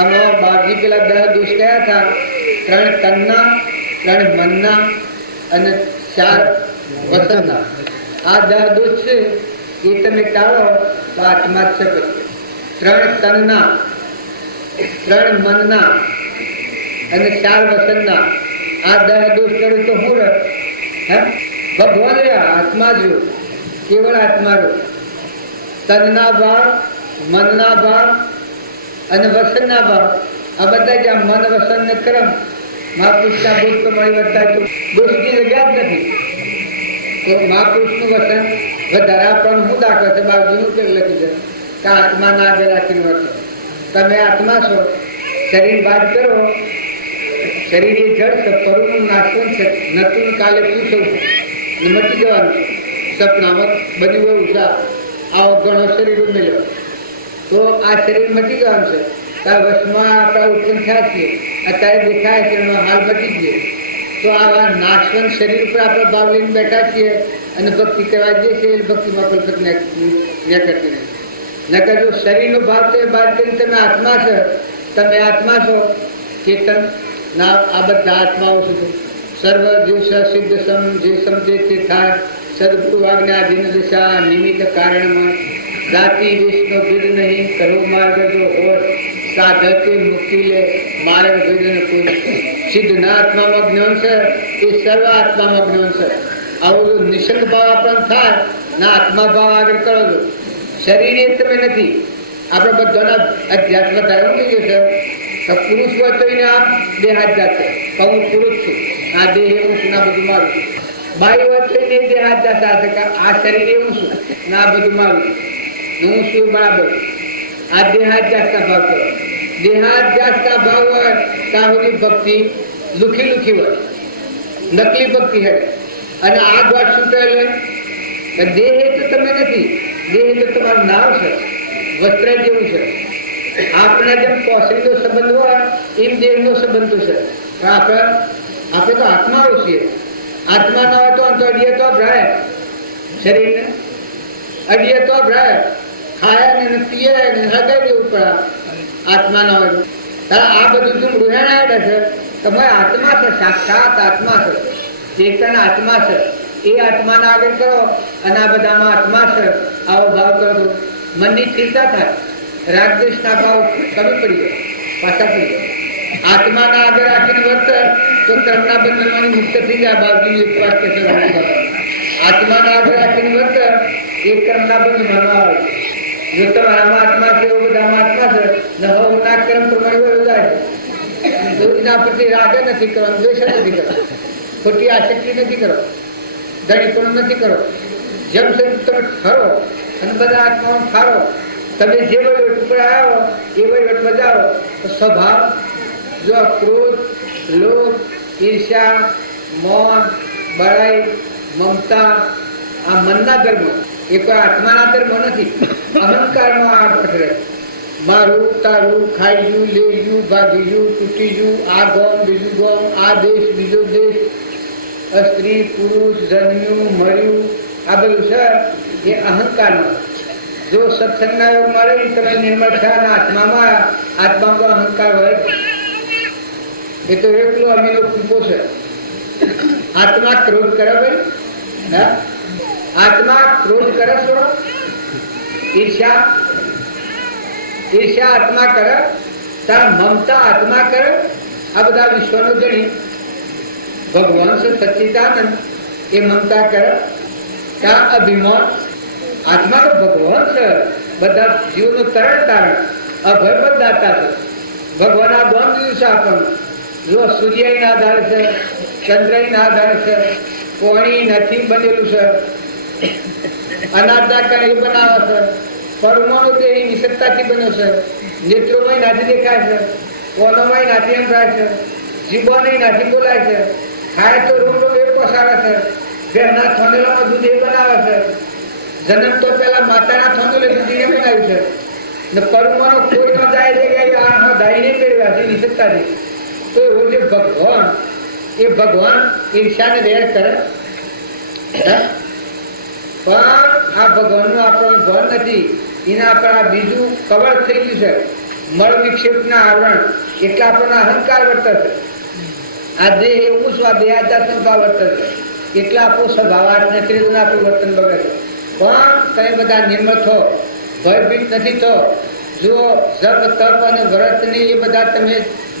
આમાં બાપજી પેલા 10 દોષ કયા હતા? 3 તનના, 3 મનના અને 4 વસનના. આ 10 દોષ છે એ તમે ટાળો તો આત્મા જ છે. 3 તનના, 3 મનના અને 4 વસનના આ 10 દોષ કરે તો હું રહ ભગવાન રહ્યા આત્મા જો, કેવળ આત્મા રહ્યો. તનના ભાવ, મનના ભાવ અને વસનના ભાવ, આ બધા જ્યાં મન વસન ને કર્મ મહાપુરુષના બોધ પ્રમાણે વર્તાય તો દોષની જગ્યા જ નથી. તો મહાપુરુષનું વસન વધારે આપણને શું દાખવે છે? બાજુનું કે લખી છે કે આત્માના આગળ રાખીને વર્તો. તમે આત્મા છો, શરીર બાદ કરો, શરીર એ જળ છે, પરુનું નાશવન છે, નતું કાલે પૂછવું મટી જવાનું છે. સપનામાં બન્યું એવું છે આવો ઘણો શરીર ઉમેર્યો તો આ શરીર મટી જવાનું છે. ત્યાં વશમાં આપણા ઉત્પન્ન થયા છીએ, અત્યારે દેખાય છે એનો હાલ મટી ગયો. તો આવા નાશવંત શરીર ઉપર આપણે ભાવ લઈને બેઠા છીએ અને ભક્તિ કરવા જઈએ છીએ, એ ભક્તિમાં કલ્પત ન કરતી નથી. નકર જો શરીરનો ભાવ તો બાદ કરીને તમે આત્મા છો, તમે આત્મા છો, ચેતન ના આ બધા આત્માઓ છું. સર્વ દિવસ સિદ્ધ સમ જે સમજે તે થાય, સદગુરુ આજ્ઞાધીન દિશા નિમિત્ત કારણમાં જાતિ વિષ્ણુ ભેદ નહીં, કરો માર્ગ જો હોય સાધકે મુક્તિ લે, માર્ગ ભેદ ન કોઈ. સિદ્ધ ના આત્મામાં જ્ઞાન છે, એ સર્વ આત્મામાં જ્ઞાન છે. આવો જો નિષંગ ભાવ આપણને થાય, ના આત્મા ભાવ આગળ કરો છો. શરીર એ તમે નથી. આપણે બધાના અધ્યાત્મ ધર્મ કહીએ છે. પુરુષ હોય તો એને આ બે હાથ જાતે હું પુરુષ છું, આ દેહ એવું છું, ના બધું મારું છું. બાઈ હોય તો એને બે હાથ જાતા આ શરીર એવું છું, ના બધું મારું છું, હું છું બરાબર. આ દેહાધ્યાસના ભાવ કરો. દેહાધ્યાસના ભાવ હોય ત્યાં સુધી ભક્તિ લુખી લુખી હોય, નકલી ભક્તિ હોય. અને આ દ્વાર શું કહે, દેહ તો તમે નથી, દેહ તો તમારું નામ છે, વસ્ત્ર જેવું છે. આપણા જેમ કોસરીનો સંબંધ હોય એમ દેહનો સંબંધ છે. પણ આપણે તો આત્માઓ છીએ. આત્મા ના હોય તો અડીએ તો ભરાય, શરીરને અડીએ તો ભરાય, ખાય ને પીએ ને હગાઈ દેવું પડે. આત્મા ના હોય આ બધું તું રૂહાણા આવે છે. તમે આત્મા છે, સાક્ષાત આત્મા છે, ચેતન આત્મા છે. એ આત્માને આગળ કરો અને આ બધામાં આત્મા છે આવો ભાવ કરો તો મનની સ્થિરતા થાય. રાગદ્વેષના ભાવ કમી પડી જાય, પાછા પડી જાય. આત્માના આગળ રાખીને વર્તે તો કર્મના બંધનમાંથી મુક્ત થઈ જાય. બાબુજી એક વાત કહેશે, આત્માના આગળ રાખીને વર્તે એ કર્મના બંધનમાં આવે. જો તમારામાં આત્મા છે, એવું બધામાં આત્મા છે, ના કર્મ પ્રમાણે જાય છે. એના પ્રતિ રાગ નથી કરવાનો, દ્વેષ નથી કરવાનો, ખોટી આસક્તિ નથી કરો, ધણીપણું નથી કરો. જેમ તમે ઠરો અને બધા આત્માઓ ઠારો, તમે જે વહીવટ ઉપર આવ્યો એ વહીવટ બજાવો. સ્વભાવ જો ક્રોધ, લોભ, ઈર્ષ્યા, મૌન, બળાઈ, મમતા આ મનના ધર્મ, એ કોઈ આત્માના ધર્મ નથી. અહંકારમાં આ પકડે, મારું તારું, ખાઈ ગયું, લઈ ગયું, ભાગી ગયું, તૂટી ગયું, આ ગોમ બીજું ગોમ, આ દેશ બીજો દેશ, સ્ત્રી પુરુષ, જન્મ્યું મર્યું, આ બધું છે એ અહંકારમાં. જો સત્સંગના યોગ મળે તમે નિર્મળ થયા આત્મામાં, આત્મામાં અહંકાર હોય એ તો એકલો અમીનો કૂપો છે. આત્મા ક્રોધ કરે ભાઈ, આત્મા ક્રોધ કરે છો, ઈર્ષ્યા આત્મા કરે, તાર મમતા આત્મા કરે. આ બધા વિશ્વનું જણી ભગવાન છે સચ્ચિદાનંદ, એ મમતા કરે. ત્યાં અભિમાન, આત્મા તો ભગવાન છે, બધા જીવનું તરણ તારણ, અભય બધાતા છે. ભગવાન આ બોન દીધું છે આપણને. જો સૂર્ય ના આધારે છે, ચંદ્ર ના આધારે છે, પાણી નથી બનેલું છે, અનાજના કણ એ બનાવે છે, પરમાણુ તે નિસત્તાથી બન્યો છે, નેત્રોમાં નાથી દેખાય છે, કોનોમાં નાથી સંભળાય છે, જીભોને નાથી બોલાય છે, ખાય તો રોગ એ પોસાડે છે, ઘરના થોનેલામાં દૂધ એ બનાવે છે, જન્મ તો પેલા માતાના થોનેલે દૂધ એ બનાવ્યું છે, ને પરમાણુ કોઈ ન જાય છે કે આ દાઈને પહેર્યા છે નિસત્તાથી. તો એવો જે ભગવાન, એ ભગવાન ઈર્ષાને વેર કરે, પણ આ ભગવાનનું આપણને ભાન નથી. એના પર આ બીજું કવર થઈ ગયું છે, મળ વિક્ષેપના આવરણ, એટલે આપણને અહંકાર વર્તે છે. આ દેહ એવું શું, આ દેહાધ્યાત્મ ભાવ વર્તે છે, એટલે આપણું સ્વભાવ નથી, આપણું વર્તન બગડે છે. પણ તમે બધા નિર્મળ થો, ભયભીત નથી થો. જો જપ તપ અને વ્રત ને એ બધા તમે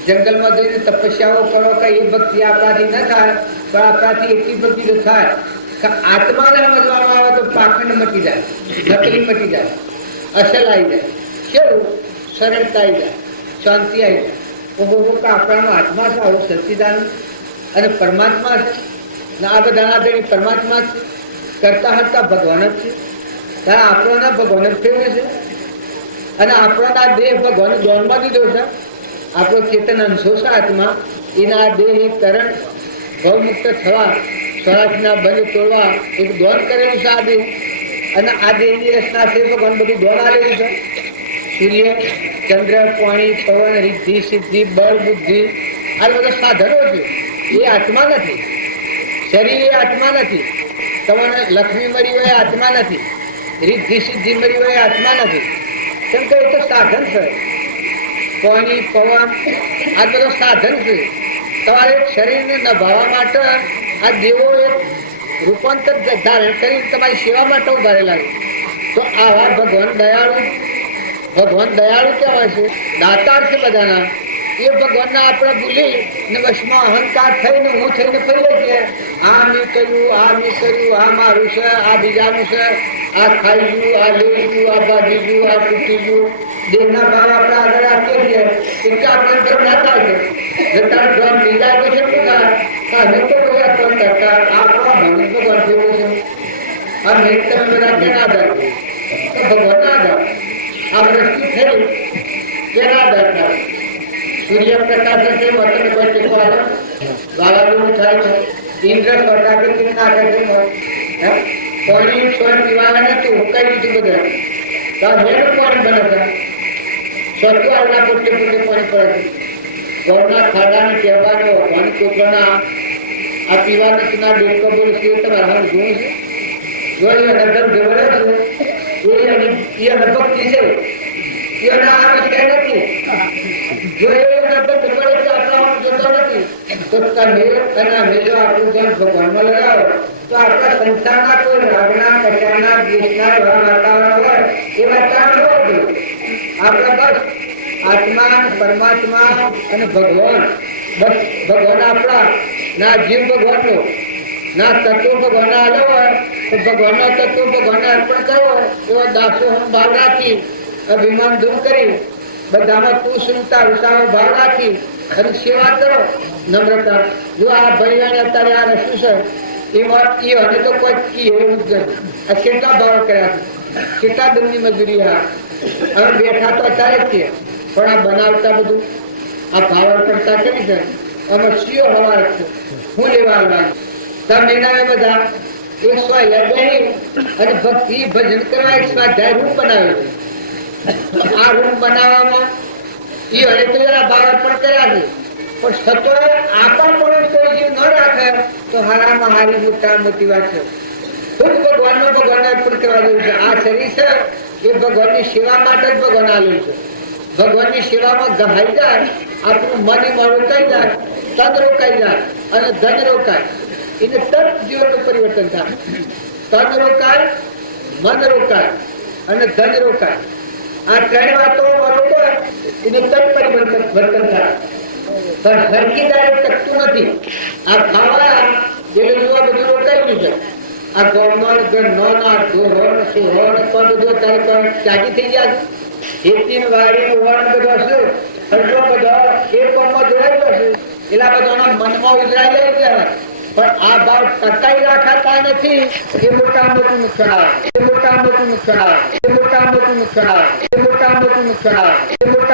જંગલમાં જઈને તપસ્યાઓ કરો કે એ ભક્તિ આપણાથી ન થાય, પણ આપણાથી એટલી ભક્તિ તો થાય કે આત્માને સમજવામાં આવે તો પાખંડ મટી જાય, નકલી મટી જાય, અસલ આવી જાય, કેવું સરળતા આવી જાય, શાંતિ આવી જાય. ઓહો કે આપણાનો આત્મા છે, આવું સચ્ચિદાનંદ અને પરમાત્મા છે. આ બધાના આધારે પરમાત્મા છે, કરતા હતા ભગવાન જ છે. ત્યારે આપણોના ભગવાન જ ફેરવે છે, અને આપણોના દેહ ભગવાન દોડમાં દીધો છે. આપણો ચેતન અંશો છે આત્મા, એના દેહ કરણ ભવમુક્ત થવા, સ્વરાજના બંધ તોડવા એક દોન કરેલું છે આ દેહ. અને આ દેહની રચના છે ભગવાન બધું દોન આલેલું છે. સૂર્ય ચંદ્ર પાણી પવન રિદ્ધિ સિદ્ધિ બળ બુદ્ધિ આ બધા સાધનો છે. એ આત્મા નથી. શરીર એ આત્મા નથી. તમને લક્ષ્મી મળી હોય આત્મા નથી. રિદ્ધિ સિદ્ધિ મળી હોય આત્મા નથી. કેમ કે એ તો સાધન છે. પાણી પવન આ બધો સાધન છે. તમારે શરીરને નભાવવા માટે આ દેવો એક રૂપાંતર ધારણ કરી તમારી સેવા માટે ઉભા રહેલા છે. તો આવા ભગવાન દયાળુ કહેવાય છે, દાતાર છે બધાના. એ ભગવાનના આપણે ભૂલી ને વશમાં અહંકાર થઈને હું થઈને ફરીએ છીએ. આ મેં કર્યું, આ મેં કર્યું, આ મારું છે, આ બીજાનું છે, આ ખાઈ ગયું, આ લઈ ગયું, આ ભાગી ગયું, આ તૂટી ગયું. દેહના ભાવ આપણે આગળ આપીએ છીએ એટલે આપણે ધર્મ ના થાય છે. જતા ધ્યાન બીજા તો છે બધા અમે તો બધા ધ્યાન કરતા આપણા મન ભગવાન જેવું છે. આ મેં તમે બધા કેના આધાર તો ભગવાનના આધાર આ વૃષ્ટિ થઈ કેના આધાર સૂર્યપ્રકાશ છે મતલબ કોઈ ટેકો આવે વાવાઝોડું થાય છે. ઇન્દ્ર સ્વર્ગાપે કેવી નાખે છે પાણી સ્વર પીવાના નથી ઉકાઈ દીધું બધા તો મેળું પાણી બને છે. સ્વર્ગો આવના પોતે પોતે પાણી પડે છે. ગૌના ખાડાને કહેવાનો પાણી કોકરાના આ પીવાના કિનાર ડેટકો બોલ છે તમારે હાલ જોવું છે. જો એ હરદમ જવડે છે એ અનુભક્તિ છે. એના આ વિષય નથી. જો એ અનુભક્તિ પડે છે આપણા જતો નથી તો તમે અને અમે જો આપણું ધ્યાન ભગવાનમાં લગાવો તો આપણા સંસારના કોઈ રાગના કચાના દ્વેષના વાતાવરણ હોય એ વાતાવરણ હોય. આપણે બસ આત્મા પરમાત્મા અને ભગવાન બસ ભગવાન આપણા ના જીવ ભગવાનનો ના તત્વ ભગવાન આવ્યો હોય તો ભગવાનના તત્વ ભગવાનને અર્પણ કરવો એવો દાસો ભાવ રાખી અભિમાન દૂર કરી બધામાં તુષ્ણતા વિશાળો ભાવ રાખી અને સેવા કરો નમ્રતા. જો આ ભાઈ અત્યારે આ રસ્તું છે એમાં એ અને તો કોઈ એવું જ નથી. આ કેટલા ભાવ કર્યા છે, કેટલા દમની મજૂરી હા અમે બેઠા તો અત્યારે જ છીએ પણ આ બનાવતા બધું આ ભાવ કરતા કરી છે અમે સીઓ હવા છે હું લેવા આવવાનું તમે એના બધા એક સ્વાય બેની અને ભક્તિ ભજન કરવા એક સ્વાધ્યાય રૂમ બનાવે છે. આ રૂમ બનાવવામાં એ હવે તો જરા ભાવ અર્પણ કર્યા છે પણ સતો આપણ પણ કોઈ જીવ ન રાખે તો હારામાં હારી મોટા મોટી વાત છે. ખુદ ભગવાનનો ભગવાન અર્પણ કરવા જેવું છે. આ શરીર છે એ ભગવાનની સેવા માટે જ ભગવાન આવેલું છે. ભગવાનની સેવામાં ગહાઈ જાય આપણું મન એમાં રોકાઈ જાય, તન રોકાઈ જાય અને ધન રોકાય. એને તરત જીવનનું પરિવર્તન થાય. તન રોકાય, મન રોકાય અને ધન રોકાય. આ ત્રણ વાતો રોકાય એને તરત પરિવર્તન થાય. પણ હરકી દાડે ટકતું નથી. આ ખાવા એટલે જોવા બધું રોકાયેલું છે. આ ગૌમણ ગણના ધોરણ સુહણ પણ બધું ત્યાગી થઈ ગયા છે. ખેતી વાડી ઉવાણ બધો હશે ખર્ચો બધો એ પગમાં જોડાયેલો હશે એટલા બધાના મનમાં ઉજરાઈ જાય છે. પણ આ ભાવ ટકાઈ રાખાતા નથી એ મોટા મોટું નુકસાન આવે. એ મોટા મોટું નુકસાન આવે. એ મોટા મોટું નુકસાન આવે. એ મોટા મોટું નુકસાન આવે. એ મોટા